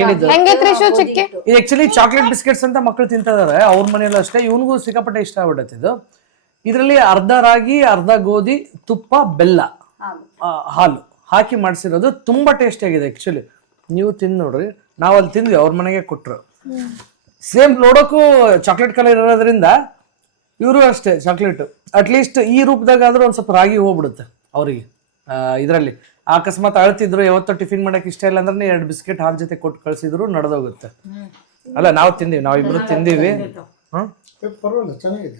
ಏನಿದು ಇದು ಆಕ್ಚುಲಿ ಚಾಕ್ಲೇಟ್ ಬಿಸ್ಕೆಟ್ಸ್ ಅಂತ ಮಕ್ಕಳು ತಿಂತಿದಾರೆ ಅವ್ರ ಮನೆಯಲ್ಲೂ ಅಷ್ಟೇ ಇವನಿಗೂ ಸಿಕ್ಕಾಪಟ್ಟೆ ಇಷ್ಟ ಆಗ್ಬಿಟ್ಟೈತೆ ಇದು ಇದರಲ್ಲಿ ಅರ್ಧ ರಾಗಿ ಅರ್ಧ ಗೋಧಿ ತುಪ್ಪ ಬೆಲ್ಲ ಹಾಲು ಹಾಕಿ ಮಾಡಿಸಿರೋದು ತುಂಬಾ ಟೇಸ್ಟಿ ಆಗಿದೆ ಆಕ್ಚುಲಿ ನೀವು ತಿಂದು ನೋಡ್ರಿ ನಾವ್ ಅಲ್ಲಿ ತಿಂದ್ವಿ ಅವ್ರ ಮನೆಗೆ ಕೊಟ್ರು ಸೇಮ್ ನೋಡೋಕ್ಕೂ ಚಾಕ್ಲೇಟ್ ಕಲರ್ ಇರೋದ್ರಿಂದ ಇವರು ಅಷ್ಟೇ ಚಾಕ್ಲೇಟ್ ಅಟ್ಲೀಸ್ಟ್ ಈ ರೂಪದಾಗ ಆದ್ರೂ ಒಂದ್ ಸ್ವಲ್ಪ ರಾಗಿ ಹೋಗ್ಬಿಡುತ್ತೆ ಅವ್ರಿಗೆ ಇದರಲ್ಲಿ ಅಕಸ್ಮಾತ್ ಅಳ್ತಿದ್ರು ಯಾವತ್ತೋ ಟಿಫಿನ್ ಮಾಡಕ್ ಇಷ್ಟ ಇಲ್ಲ ಅಂದ್ರೆ 2 ಬಿಸ್ಕೆಟ್ ಹಾಲ್ ಜೊತೆ ಕೊಟ್ಟು ಕಳ್ಸಿದ್ರು ನಡೆದೋಗುತ್ತೆ ಅಲ್ಲ ನಾವು ತಿಂದಿವಿ ನಾವಿಬ್ರು ತಿಂದಿವಿ ಪರವಾಗಿಲ್ಲ ಚೆನ್ನಾಗಿದೆ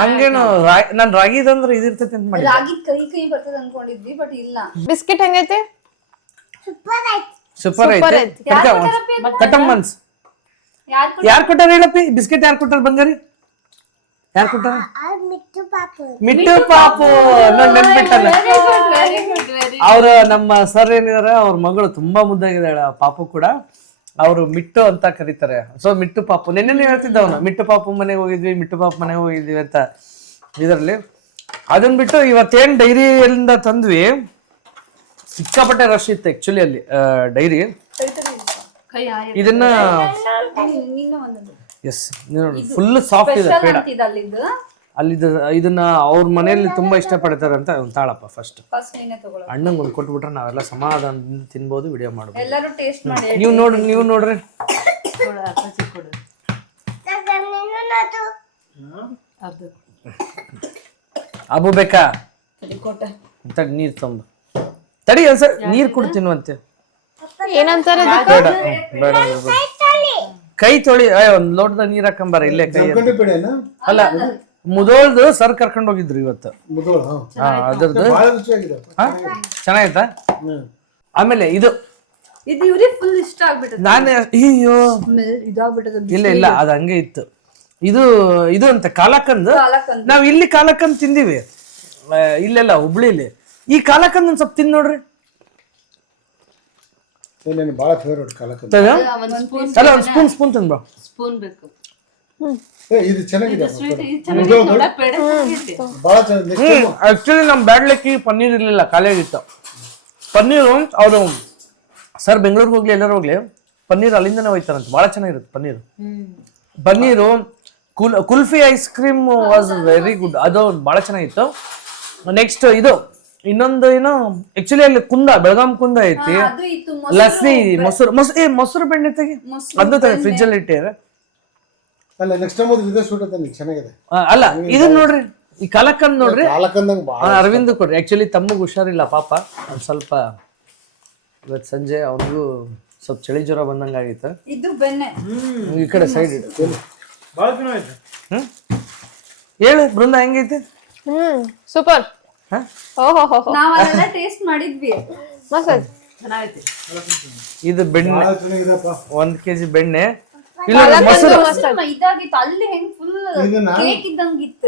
ಹಂಗೇನು ನಾನ್ ರಾಗಿದಂದ್ರೆ ಇದಿರ್ತೈತಿ ಅಂತ ಮಾಡಿ ರಾಗಿ ಕೈ ಬರ್ತದ ಅನ್ಕೊಂಡಿದ್ವಿ ಬಟ್ ಇಲ್ಲ ಬಿಸ್ಕೆಟ್ ಹೆಂಗೈತೆ ಸೂಪರ್ ಐತೆ ಕಟಮ್ಮನ್ಸ್ ಯಾರು ಕೊಟ್ಟಾರ ಹೇಳಪ್ಪಿ ಬಿಸ್ಕೆಟ್ ಯಾರು ಕೊಟ್ಟಾರ ಬಂಗಾರಿ ಯಾರು ಕೊಟ್ಟಾರ? ಮಿಟ್ಟು ಪಾಪು ನೋಡಿ ನೆನ್ಪಿಟ್ಟಲ್ಲ. ಅವ್ರ ನಮ್ಮ ಸರ್ ಏನಿದಾರೆ ಅವ್ರ ಮಗಳು ತುಂಬಾ ಮುದ್ದಾಗಿದ್ದಾಳೆ, ಪಾಪು ಕೂಡ. ಅವರು ಮಿಟ್ಟು ಅಂತ ಕರೀತಾರೆ. ಸೊ ಮಿಟ್ಟು ಪಾಪು ನೆನ್ನೆ ಹೇಳ್ತಿದ್ದ ಅವನು, ಮಿಟ್ಟು ಪಾಪು ಮನೆಗೆ ಹೋಗಿದ್ವಿ, ಮಿಟ್ಟು ಪಾಪು ಮನೆಗೆ ಹೋಗಿದ್ವಿ ಅಂತ ಇದರಲ್ಲಿ. ಅದನ್ ಬಿಟ್ಟು ಇವತ್ತೇನ್ ಡೈರಿ ಎಲ್ಲಿಂದ ತಂದ್ವಿ, ಸಿಕ್ಕಾಪಟ್ಟೆ ರಶ್ ಇತ್ತು ಆಕ್ಚುಲಿ ಅಲ್ಲಿ ಡೈರಿ. ಇದನ್ನ ಎಸ್ ಫುಲ್ ಸಾಫ್ಟ್ ಇದೆ ಪೇಡ ಅಲ್ಲಿದ್ದು. ಇದನ್ನ ಅವ್ರ ಮನೆಯಲ್ಲಿ ತುಂಬಾ ಇಷ್ಟ ಪಡ್ತಾರೆ ಅಂತ ತಾಳಪ್ಪ ಫಸ್ಟ್ ಅಣ್ಣಂಗೆ ಒಂದು ಕೊಟ್ಬಿಟ್ರೆ ನಾವೆಲ್ಲ ಸಮಾಧಾನದಿಂದ ತಿನ್ಬೋದು, ವಿಡಿಯೋ ಮಾಡ್ಬೋದು. ನೀವು ನೋಡ್ರಿ ಅಬು ಬೇಕಾ ನೀರ್ ತೊಂಬ ತಡಿ ಸರ್, ನೀರ್ ಕುಡ್ತೀನುವಂತೆ. ಏನಂತಾರೆ ಬೇಡ ಕೈ ತೊಳಿ, ಒಂದ್ ಲೋಟದ ನೀರ್ ಹಾಕೊಂಬಾರ ಇಲ್ಲೇ ಕೈ. ಅಲ್ಲ ಮುದೋಳ್ದು ಸರ್ ಕರ್ಕೊಂಡ್ ಹೋಗಿದ್ರು ಇವತ್ತು. ಅದ್ರದ್ದು ಚೆನ್ನಾಗಿತ್ತಾ? ಆಮೇಲೆ ಇದು ಇವ್ರಿಗೆ ಫುಲ್ ಇಷ್ಟ ಆಗ್ಬಿಟ್ಟದ. ನಾನೇ ಅಯ್ಯೋ ಇಲ್ಲ ಇಲ್ಲ ಅದು ಹಂಗೆ ಇತ್ತು. ಇದು ಅಂತ ಕಾಲಕಂದ್. ನಾವ್ ಇಲ್ಲಿ ಕಾಲಕಂದ್ ತಿಂದಿವಿ, ಇಲ್ಲೆಲ್ಲ ಹುಬ್ಳಿಲಿ. ಈ ಕಾಲಕಂದ್ ಒಂದ್ ಸ್ವಲ್ಪ ತಿಂದ್ ನೋಡ್ರಿ. ಬಹಳ ಫೇವರೇಟ್ ಕಾಲಕಂದ್. ಅಲ್ಲ ಒಂದ್ ಸ್ಪೂನ್ ತಂದ್ ಬಾ. ಸ್ಪೂನ್ ಬೇಕು. ಇದು ಚೆನ್ನಾಗಿದೆ. ಆಕ್ಚುಲಿ ನಮ್ ಬ್ಯಾಡ್ಲಿಕ್ಕೆ ಪನ್ನೀರ್ ಇರ್ಲಿಲ್ಲ, ಖಾಲಿ ಆಗಿತ್ತು ಪನ್ನೀರು. ಅವರು ಸರ್ ಬೆಂಗಳೂರಿಗೆ ಹೋಗ್ಲಿ ಎಲ್ಲರೂ ಹೋಗ್ಲಿ ಪನ್ನೀರ್ ಅಲ್ಲಿಂದನೇ ಹೋಯ್ತಾರಂತ, ಬಹಳ ಚೆನ್ನಾಗಿರುತ್ತೆ paneer. Kulfi ice cream was very good, ಅದು ಬಹಳ ಚೆನ್ನಾಗಿತ್ತು. ನೆಕ್ಸ್ಟ್ ಇದು ಇನ್ನೊಂದು ಏನೋ ಆಕ್ಚುಲಿ ಅಲ್ಲಿ ಬೆಳಗಾಂ ಕುಂದ ಐತಿ, ಲಸ್ಸಿ ಮೊಸರು ಬೆಣ್ಣೆ ತೆಗಿ ಅದು ಫ್ರಿಜ್ ಅಲ್ಲಿ ಇಟ್ಟಿರ. ಅಲ್ಲ ನೆಕ್ಸ್ಟ್ ಟೈಮ್ ಇದು ಶೂಟ್ ಅಂತ ಚೆನ್ನಾಗಿದೆ. ಅಲ್ಲ ಇದನ್ನ ನೋಡ್ರಿ, ಈ ಕಾಲಕಂದ್ ನೋಡ್ರಿ. ಕಾಲಕಂದಂಗ ಅರವಿಂದ್ ಕೊಡ್ರಿ. ಆಕ್ಚುಲಿ ತಮ್ಮಗ್ ಹುಷಾರಿಲ್ಲ ಪಾಪ, ಒಂದ್ ಸ್ವಲ್ಪ ಇವತ್ತು ಸಂಜೆ ಅವನಿಗೂ ಸ್ವಲ್ಪ ಚಳಿ ಜ್ವರ ಬಂದಂಗ ಆಗಿತ್ತು. ಇದು ಬೆಣ್ಣೆ ಈ ಕಡೆ ಸೈಡ್ ಇಡು. ಹೇಳು ಬೃಂದ ಹೆಂಗೈತಿ? ಸೂಪರ್. ನಾವೆಲ್ಲ ಟೇಸ್ಟ್ ಮಾಡಿದ್ವಿ, ಇದು ಬೆಣ್ಣೆ 1 kg ಬೆಣ್ಣೆ. ಇದಾಗಿತ್ತು ಅಲ್ಲಿ ಹೆಂಗ್ ಫುಲ್ ಕೇಕ್ ಇದ್ದಂಗಿತ್ತು.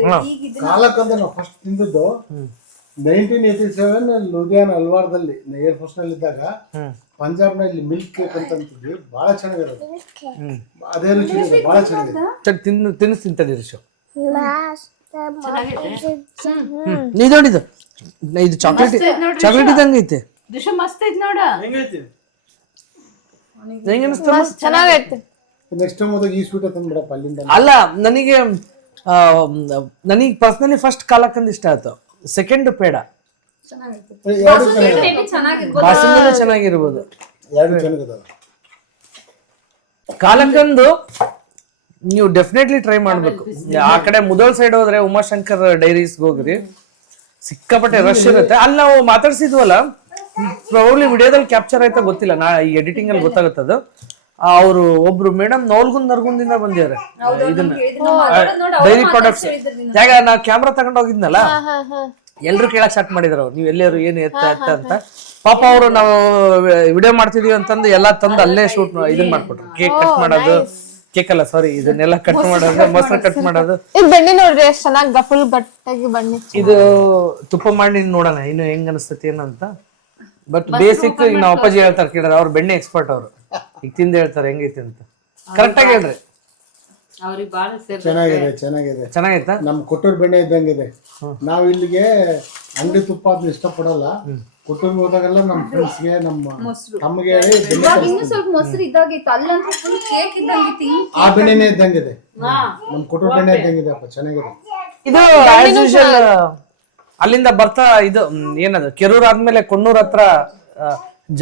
ಕಾಲಕಂದ ನಾವು ಫಸ್ಟ್ ತಿಂದದ್ದು 1987 ಲುಧಿಯಾನ ಅಲ್ವಾರದಲ್ಲಿ ಏರ್ ಫೋರ್ಸ್ ನಲ್ಲಿ ಇದ್ದಾಗ ಪಂಜಾಬ್ ನಲ್ಲಿ ಮಿಲ್ಕ್ ಕೇಕ್ ಅಂತ ಅಂತಿದ್ವಿ, ಬಹಳ ಚೆನ್ನಾಗಿರೋದು. ಅದೇ ರುಚಿ ಬಹಳ ಚೆನ್ನಾಗಿದೆ. ತಿನ್ನಿಸ್ತಿಂತಡಿ ರಿಷು. ಇದು ನೋಡಿದ್ದು ಇದು ಚಾಕ್ಲೇಟ್ ಇದ್ದಂಗೆ ಐತೆ. ಮಸ್ತ್ ಐತಿ ನೋಡ, ಹೆಂಗ ಚೆನ್ನಾಗೈತೆ. ನೆಕ್ಸ್ಟ್ ಟೈಮ್ ಹೋದಾಗ ಈ ಸ್ವೀಟ್ ತಂದ್ಬಿಡಪ್ಪ ಅಲ್ಲಿಂದ. ಅಲ್ಲ ನನಗೆ ಪರ್ಸನಲಿ ಫಸ್ಟ್ ಕಾಲಕಂದ್ ಇಷ್ಟ ಆಯ್ತು, ಸೆಕೆಂಡ್ ಪೇಡ. ಬಾಸುಂದಿನೂ ಚೆನ್ನಾಗಿರ್ಬೋದು. ಕಾಲಕಂದು ನೀವು ಡೆಫಿನೆಟ್ಲಿ ಟ್ರೈ ಮಾಡ್ಬೇಕು. ಆ ಕಡೆ ಮುದೋಳ್ ಸೈಡ್ ಹೋದ್ರೆ ಉಮಾಶಂಕರ್ ಡೈರೀಸ್ಗೆ ಹೋಗ್ರಿ, ಸಿಕ್ಕಾಪಟ್ಟೆ ರಶ್ ಇರುತ್ತೆ. ಅಲ್ಲಿ ನಾವು ಮಾತಾಡ್ಸಿದ್ವಲ್ಲ, ಪ್ರಾಬಬ್ಲಿ ವಿಡಿಯೋದಲ್ಲಿ ಕ್ಯಾಪ್ಚರ್ ಆಯ್ತಾ ಗೊತ್ತಿಲ್ಲ, ನಾ ಈ ಎಡಿಟಿಂಗ್ ಅಲ್ಲಿ ಗೊತ್ತಾಗುತ್ತದು. ಅವರು ಒಬ್ರು ಮೇಡಮ್ ನರಗುಂದಿಂದ ಬಂದಿದ್ದಾರೆ ಇದನ್ನ ಡೈರಿ ಪ್ರಾಡಕ್ಟ್ಸ್. ಯಾಕ ನಾ ಕ್ಯಾಮ್ರಾ ತಗೊಂಡ್ ಹೋಗಿದ್ನಲ್ಲ, ಎಲ್ರು ಕೇಳಕ್ ಸ್ಟಾರ್ಟ್ ಮಾಡಿದ್ರು, ನೀವ್ ಎಲ್ಲರೂ ಏನ್ ಎತ್ತ ಅಂತ. ಪಾಪ ಅವರು ನಾವು ವಿಡಿಯೋ ಮಾಡ್ತಿದೀವಿ ಅಂತಂದು ಎಲ್ಲಾ ತಂದು ಅಲ್ಲೇ ಶೂಟ್ ಇದನ್ ಮಾಡ್ಕೊಟ್ರು. ಕೇಕ್ ಕಟ್ ಮಾಡೋದು, ಕೇಕ್ ಅಲ್ಲ ಸಾರಿ, ಇದನ್ನೆಲ್ಲ ಕಟ್ ಮಾಡೋದು, ಮೊಸರು ಕಟ್ ಮಾಡೋದು. ಬೆಣ್ಣೆ ನೋಡ್ರಿ ಎಷ್ಟು ಚೆನ್ನಾಗಿ ಫುಲ್ ಗಟ್ಟಾಗಿ ಬನ್ನಿ. ಇದು ತುಪ್ಪ ಮಾಡಿ ನೋಡೋಣ ಇನ್ನು ಹೆಂಗ್ ಅನಿಸ್ತತಿ ಏನಂತ. ಬಟ್ ಬೇಸಿಕ್ ಈಗ ನಾವು ಅಪ್ಪಾಜಿ ಹೇಳ್ತಾರೆ ಕೇಳಿದ್ರೆ, ಅವ್ರು ಬೆಣ್ಣೆ ಎಕ್ಸ್ಪರ್ಟ್, ಅವರು ಈಗ ತಿಂದು ಹೇಳ್ತಾರೆ ಹೆಂಗೈತಿ ಅಂತ. ಕರೆಕ್ಟ್ ಆಗಿ ಹೇಳ್ರಿ. ಚೆನ್ನಾಗೈತಾ? ನಮ್ ಕೊಟ್ಟೂರ್ ಬೆಣ್ಣೆ ಇದ್ದಂಗಿದೆ. ನಾವ್ ಇಲ್ಲಿಗೆ ಅಂಗಡಿ ತುಪ್ಪ ಅದನ್ನ ಇಷ್ಟಪಡಲ್ಲ. ಕೊಟ್ಟೂರ್ಗೆ ಹೋದಾಗೆಲ್ಲ ನಮ್ ಫ್ರೆಂಡ್ಸ್ಗೆ ನಮ್ಮ ತಮ್ಮಗೆ ಇನ್ನು ಸ್ವಲ್ಪ ಮೊಸರು ಇದ್ದಾಗಿತ್ತು, ಅಲ್ಲಂತೂ ಫುಲ್ ಕೇಕ್ ಇದ್ದಂಗಿತ್ತು. ಆ ಬೆಣ್ಣೆನೇ ಇದ್ದಂಗಿದೆ, ನಮ್ ಕೊಟ್ಟೂರ್ ಬೆಣ್ಣೆ ಇದ್ದಂಗಿದೆ ಅಪ್ಪ, ಚೆನ್ನಾಗಿದೆ. ಇದು ಆಸ್ ಯೂಶುವಲ್ ಅಲ್ಲಿಂದ ಬರ್ತಾ ಇದು ಏನದು ಕೆರೂರ್ ಆದ್ಮೇಲೆ ಕೊಣ್ಣೂರ್ ಹತ್ರ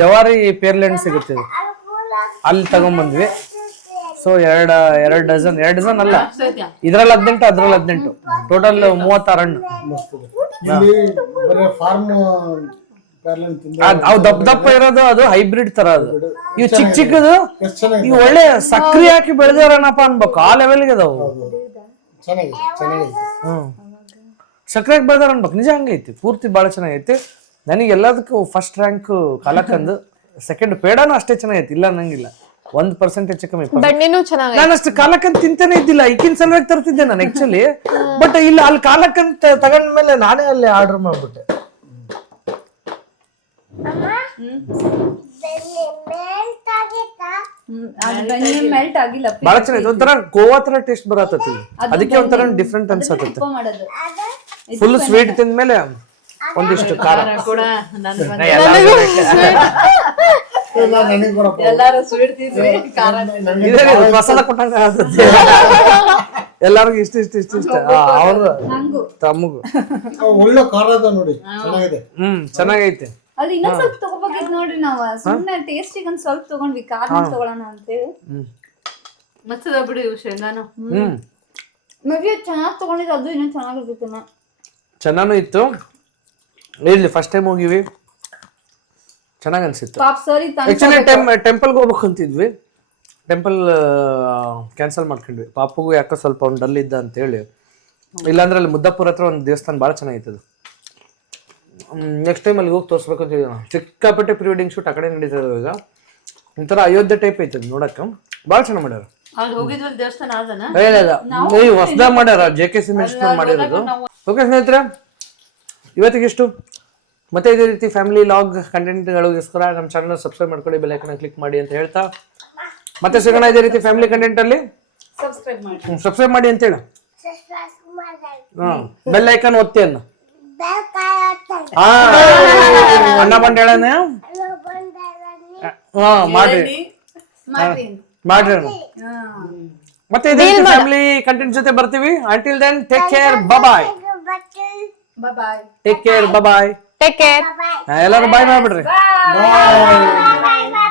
ಜವಾರಿ ಪೇರ್ಲೆಂಡ್ ಸಿಗುತ್ತೆ, ಅಲ್ಲಿ ತಗೊಂಡ್ಬಂದ್ವಿ. ಸೊ ಎರಡು ಡಜನ್ ಅಲ್ಲ, ಇದ್ರಲ್ಲಿ 18 ಅದ್ರಲ್ಲಿ 18, ಟೋಟಲ್ 36 ಹಣ್ಣು. ಅವು ದಪ್ಪ ಇರೋದು ಅದು ಹೈಬ್ರಿಡ್ ತರ, ಅದು ಇವು ಚಿಕ್ಕದು, ಇವು ಒಳ್ಳೆ ಸಕ್ರಿ ಹಾಕಿ ಬೆಳೆದವ್ರನಪ್ಪ ಅನ್ಬೇಕು, ಆ ಲೆವೆಲ್ಗೆ ಅದಾವು. ಸಕ್ರೆ ಹಾಕಿ ಬೆಳೆದಾರ ಅನ್ಬೇಕು, ನಿಜ ಹಂಗೈತಿ. ಪೂರ್ತಿ ಬಹಳ ಚೆನ್ನಾಗೈತಿ. ನನಗೆ ಎಲ್ಲದಕ್ಕೂ ಫಸ್ಟ್ ರ್ಯಾಂಕ್ ಕಾಲಕಂದ್, ಸೆಕೆಂಡ್ ಪೇಡಾನು ಅಷ್ಟೇ ಚೆನ್ನಾಗೈತಿ, ಇಲ್ಲ ಅನ್ನಂಗಿಲ್ಲ. 1% ಹೆಚ್ಚು ಕಮ್ಮಿ. ಬೆಣ್ಣೆನೂ ಚೆನ್ನಾಗಿ ನಾನು ಅಷ್ಟು ಕಾಲಕ್ಕಂತ ತಿಂತಾನೆ ಇದ್ದಿಲ್ಲ, ಈಗಿನ ಸಲುವಾಗಿ ತರ್ತಿದ್ದೆ ನಾನು ಆಕ್ಚುಲಿ. ಬಟ್ ಇಲ್ಲಿ ಅಲ್ಲಿ ಕಾಲಕ್ಕಂತ ತಗೊಂಡ್ಮೇಲೆ ನಾನೇ ಅಲ್ಲಿ ಆರ್ಡರ್ ಮಾಡ್ಬಿಟ್ಟೆ. ಮೆಲ್ಟ್ ಆಗಿಲ್ಲ, ಬಹಳ ಚೆನ್ನಾಗಿದೆ, ಒಂಥರ ಗೋವಾ ತರ ಟೇಸ್ಟ್ ಬರತ್ತತಿ, ಅದಕ್ಕೆ ಒಂಥರ ಡಿಫ್ರೆಂಟ್ ಅನ್ಸತ್ತೆ. ಮಾಡೋದು ಫುಲ್ ಸ್ವೀಟ್ ತಿಂದ್ಮೇಲೆ ಒಂದಿಷ್ಟು ಖಾರ. ಎಲ್ಲಾರು ಸ್ವೀಟ್ ತಿಂದ್ವಿ, ಖಾರ ಇದೇ ರೀತಿ ಪ್ರಸಾದ ಕೊಟ್ಟಂಗ ಆಗತ್ತೆ. ಎಲ್ಲಾರ್ಗು ಇಷ್ಟ ಅವ್ರು ನಂಗು ತಮ್ಮಗು. ಒಳ್ಳೆ ಖಾರ ಅದ ನೋಡಿ, ಚೆನ್ನಾಗಿದೆ. ಚೆನ್ನಾಗೈತೆ. ಅಲ್ಲಿ ಇನ್ನೊಂದ್ ಸ್ವಲ್ಪ ತಗೋಬೇಕಿತ್ತು ನೋಡ್ರಿ, ನಾವ್ ಸುಮ್ನೆ ಟೇಸ್ಟಿಗೆ ಒಂದ್ ಸ್ವಲ್ಪ ತಗೊಂಡ್ವಿ, ಖಾರ ತಗೊಳೋಣ ಅಂತೇಳಿ. ಮತ್ತದ ಬಿಡಿ ಶೇಂಗಾನು. ಮೇಬಿ ಚೆನ್ನಾಗ್ ತಗೊಂಡಿದ್ದು, ಅದು ಇನ್ನೂ ಚೆನ್ನಾಗಿರ್ತಿತ್ತು. ಚೆನ್ನಾನು ಇತ್ತು. ಇಲ್ಲಿ ಫಸ್ಟ್ ಟೈಮ್ ಹೋಗಿವಿ, ಚೆನ್ನಾಗ್ ಅನ್ಸಿತ್ತು. ಪಾಪ್ ಸರಿ ಆಕ್ಚುಲಿ ಟೆಂಪಲ್ಗೆ ಹೋಗ್ಬೇಕು ಅಂತಿದ್ವಿ, ಟೆಂಪಲ್ ಕ್ಯಾನ್ಸಲ್ ಮಾಡ್ಕೊಂಡ್ವಿ. ಪಾಪಗೂ ಯಾಕೋ ಸ್ವಲ್ಪ ಅವ್ನು ಡಲ್ ಇದ್ದ ಅಂತ ಹೇಳಿ. ಇಲ್ಲಾಂದ್ರೆ ಅಲ್ಲಿ ಮುದ್ದಾಪುರ ಹತ್ರ ಒಂದು ದೇವಸ್ಥಾನ ಭಾಳ ಚೆನ್ನಾಗಿತ್ತು. ನೆಕ್ಸ್ಟ್ ಟೈಮ್ ಅಲ್ಲಿ ಹೋಗಿ ತೋರಿಸ್ಬೇಕು ಅಂತ ಹೇಳಿದ. ಸಿಕ್ಕಾಪಟ್ಟೆ ಪ್ರೀ ವೆಡ್ಡಿಂಗ್ ಶೂಟ್ ಆ ಕಡೆ ನಡೀತದೆ ಈಗ. ಒಂಥರ ಅಯೋಧ್ಯೆ ಟೈಪ್ ಐತದ ನೋಡಕ್ಕ, ಭಾಳ ಚೆನ್ನಾಗಿ ಮಾಡ್ಯಾರ. ಅಲ್ಲಿ ಹೋಗಿದ್ವಲ್ಲ ದೇವಸ್ಥಾನ ಅದನ್ನ ಇಲ್ಲ ನೀವು ಹೊಸದಾಗ ಮಾಡ್ಯಾರ, JK ಸಿಮೆಂಟ್ಸ್ ಮಾಡಿರೋದು. ಓಕೆ ಸ್ನೇಹಿತರೆ, ಇವತ್ತಿಗಿಷ್ಟು. ಮತ್ತೆ ಇದೇ ರೀತಿ ಫ್ಯಾಮಿಲಿ ಲಾಗ್ ಕಂಟೆಂಟ್ಗಳಿಗೋಸ್ಕರ ನಮ್ಮ ಚಾನಲ್ ಸಬ್ಸ್ಕ್ರೈಬ್ ಮಾಡ್ಕೊಳ್ಳಿ, ಬೆಲ್ ಐಕಾನ್ ಕ್ಲಿಕ್ ಮಾಡಿ ಅಂತ ಹೇಳ್ತಾ ಮತ್ತೆ ಸಿಗೋಣ ಇದೇ ರೀತಿ ಫ್ಯಾಮಿಲಿ ಕಂಟೆಂಟ್ ಅಲ್ಲಿ. ಸಬ್ಸ್ಕ್ರೈಬ್ ಮಾಡಿ ಅಂತ ಹೇಳ, ಬೆಲ್ ಐಕಾನ್ ಒತ್ತಿ ಅನ್ನ. ಅಣ್ಣ ಬಂದ ಹೇಳನ, ಮಾಡ್ರಿ ಮಾಡ್ರಿ. ಮತ್ತೆ ಇದೇ ರೀತಿ ಫ್ಯಾಮಿಲಿ ಕಂಟೆಂಟ್ ಜೊತೆ ಬರ್ತೀವಿ. Until then take care, bye. Take care, bye. Take care. ಎಲ್ಲರೂ ಬಾಯ್ ಮಾಡ್ಬಿಡ್ರಿ. ಬಾಯ್.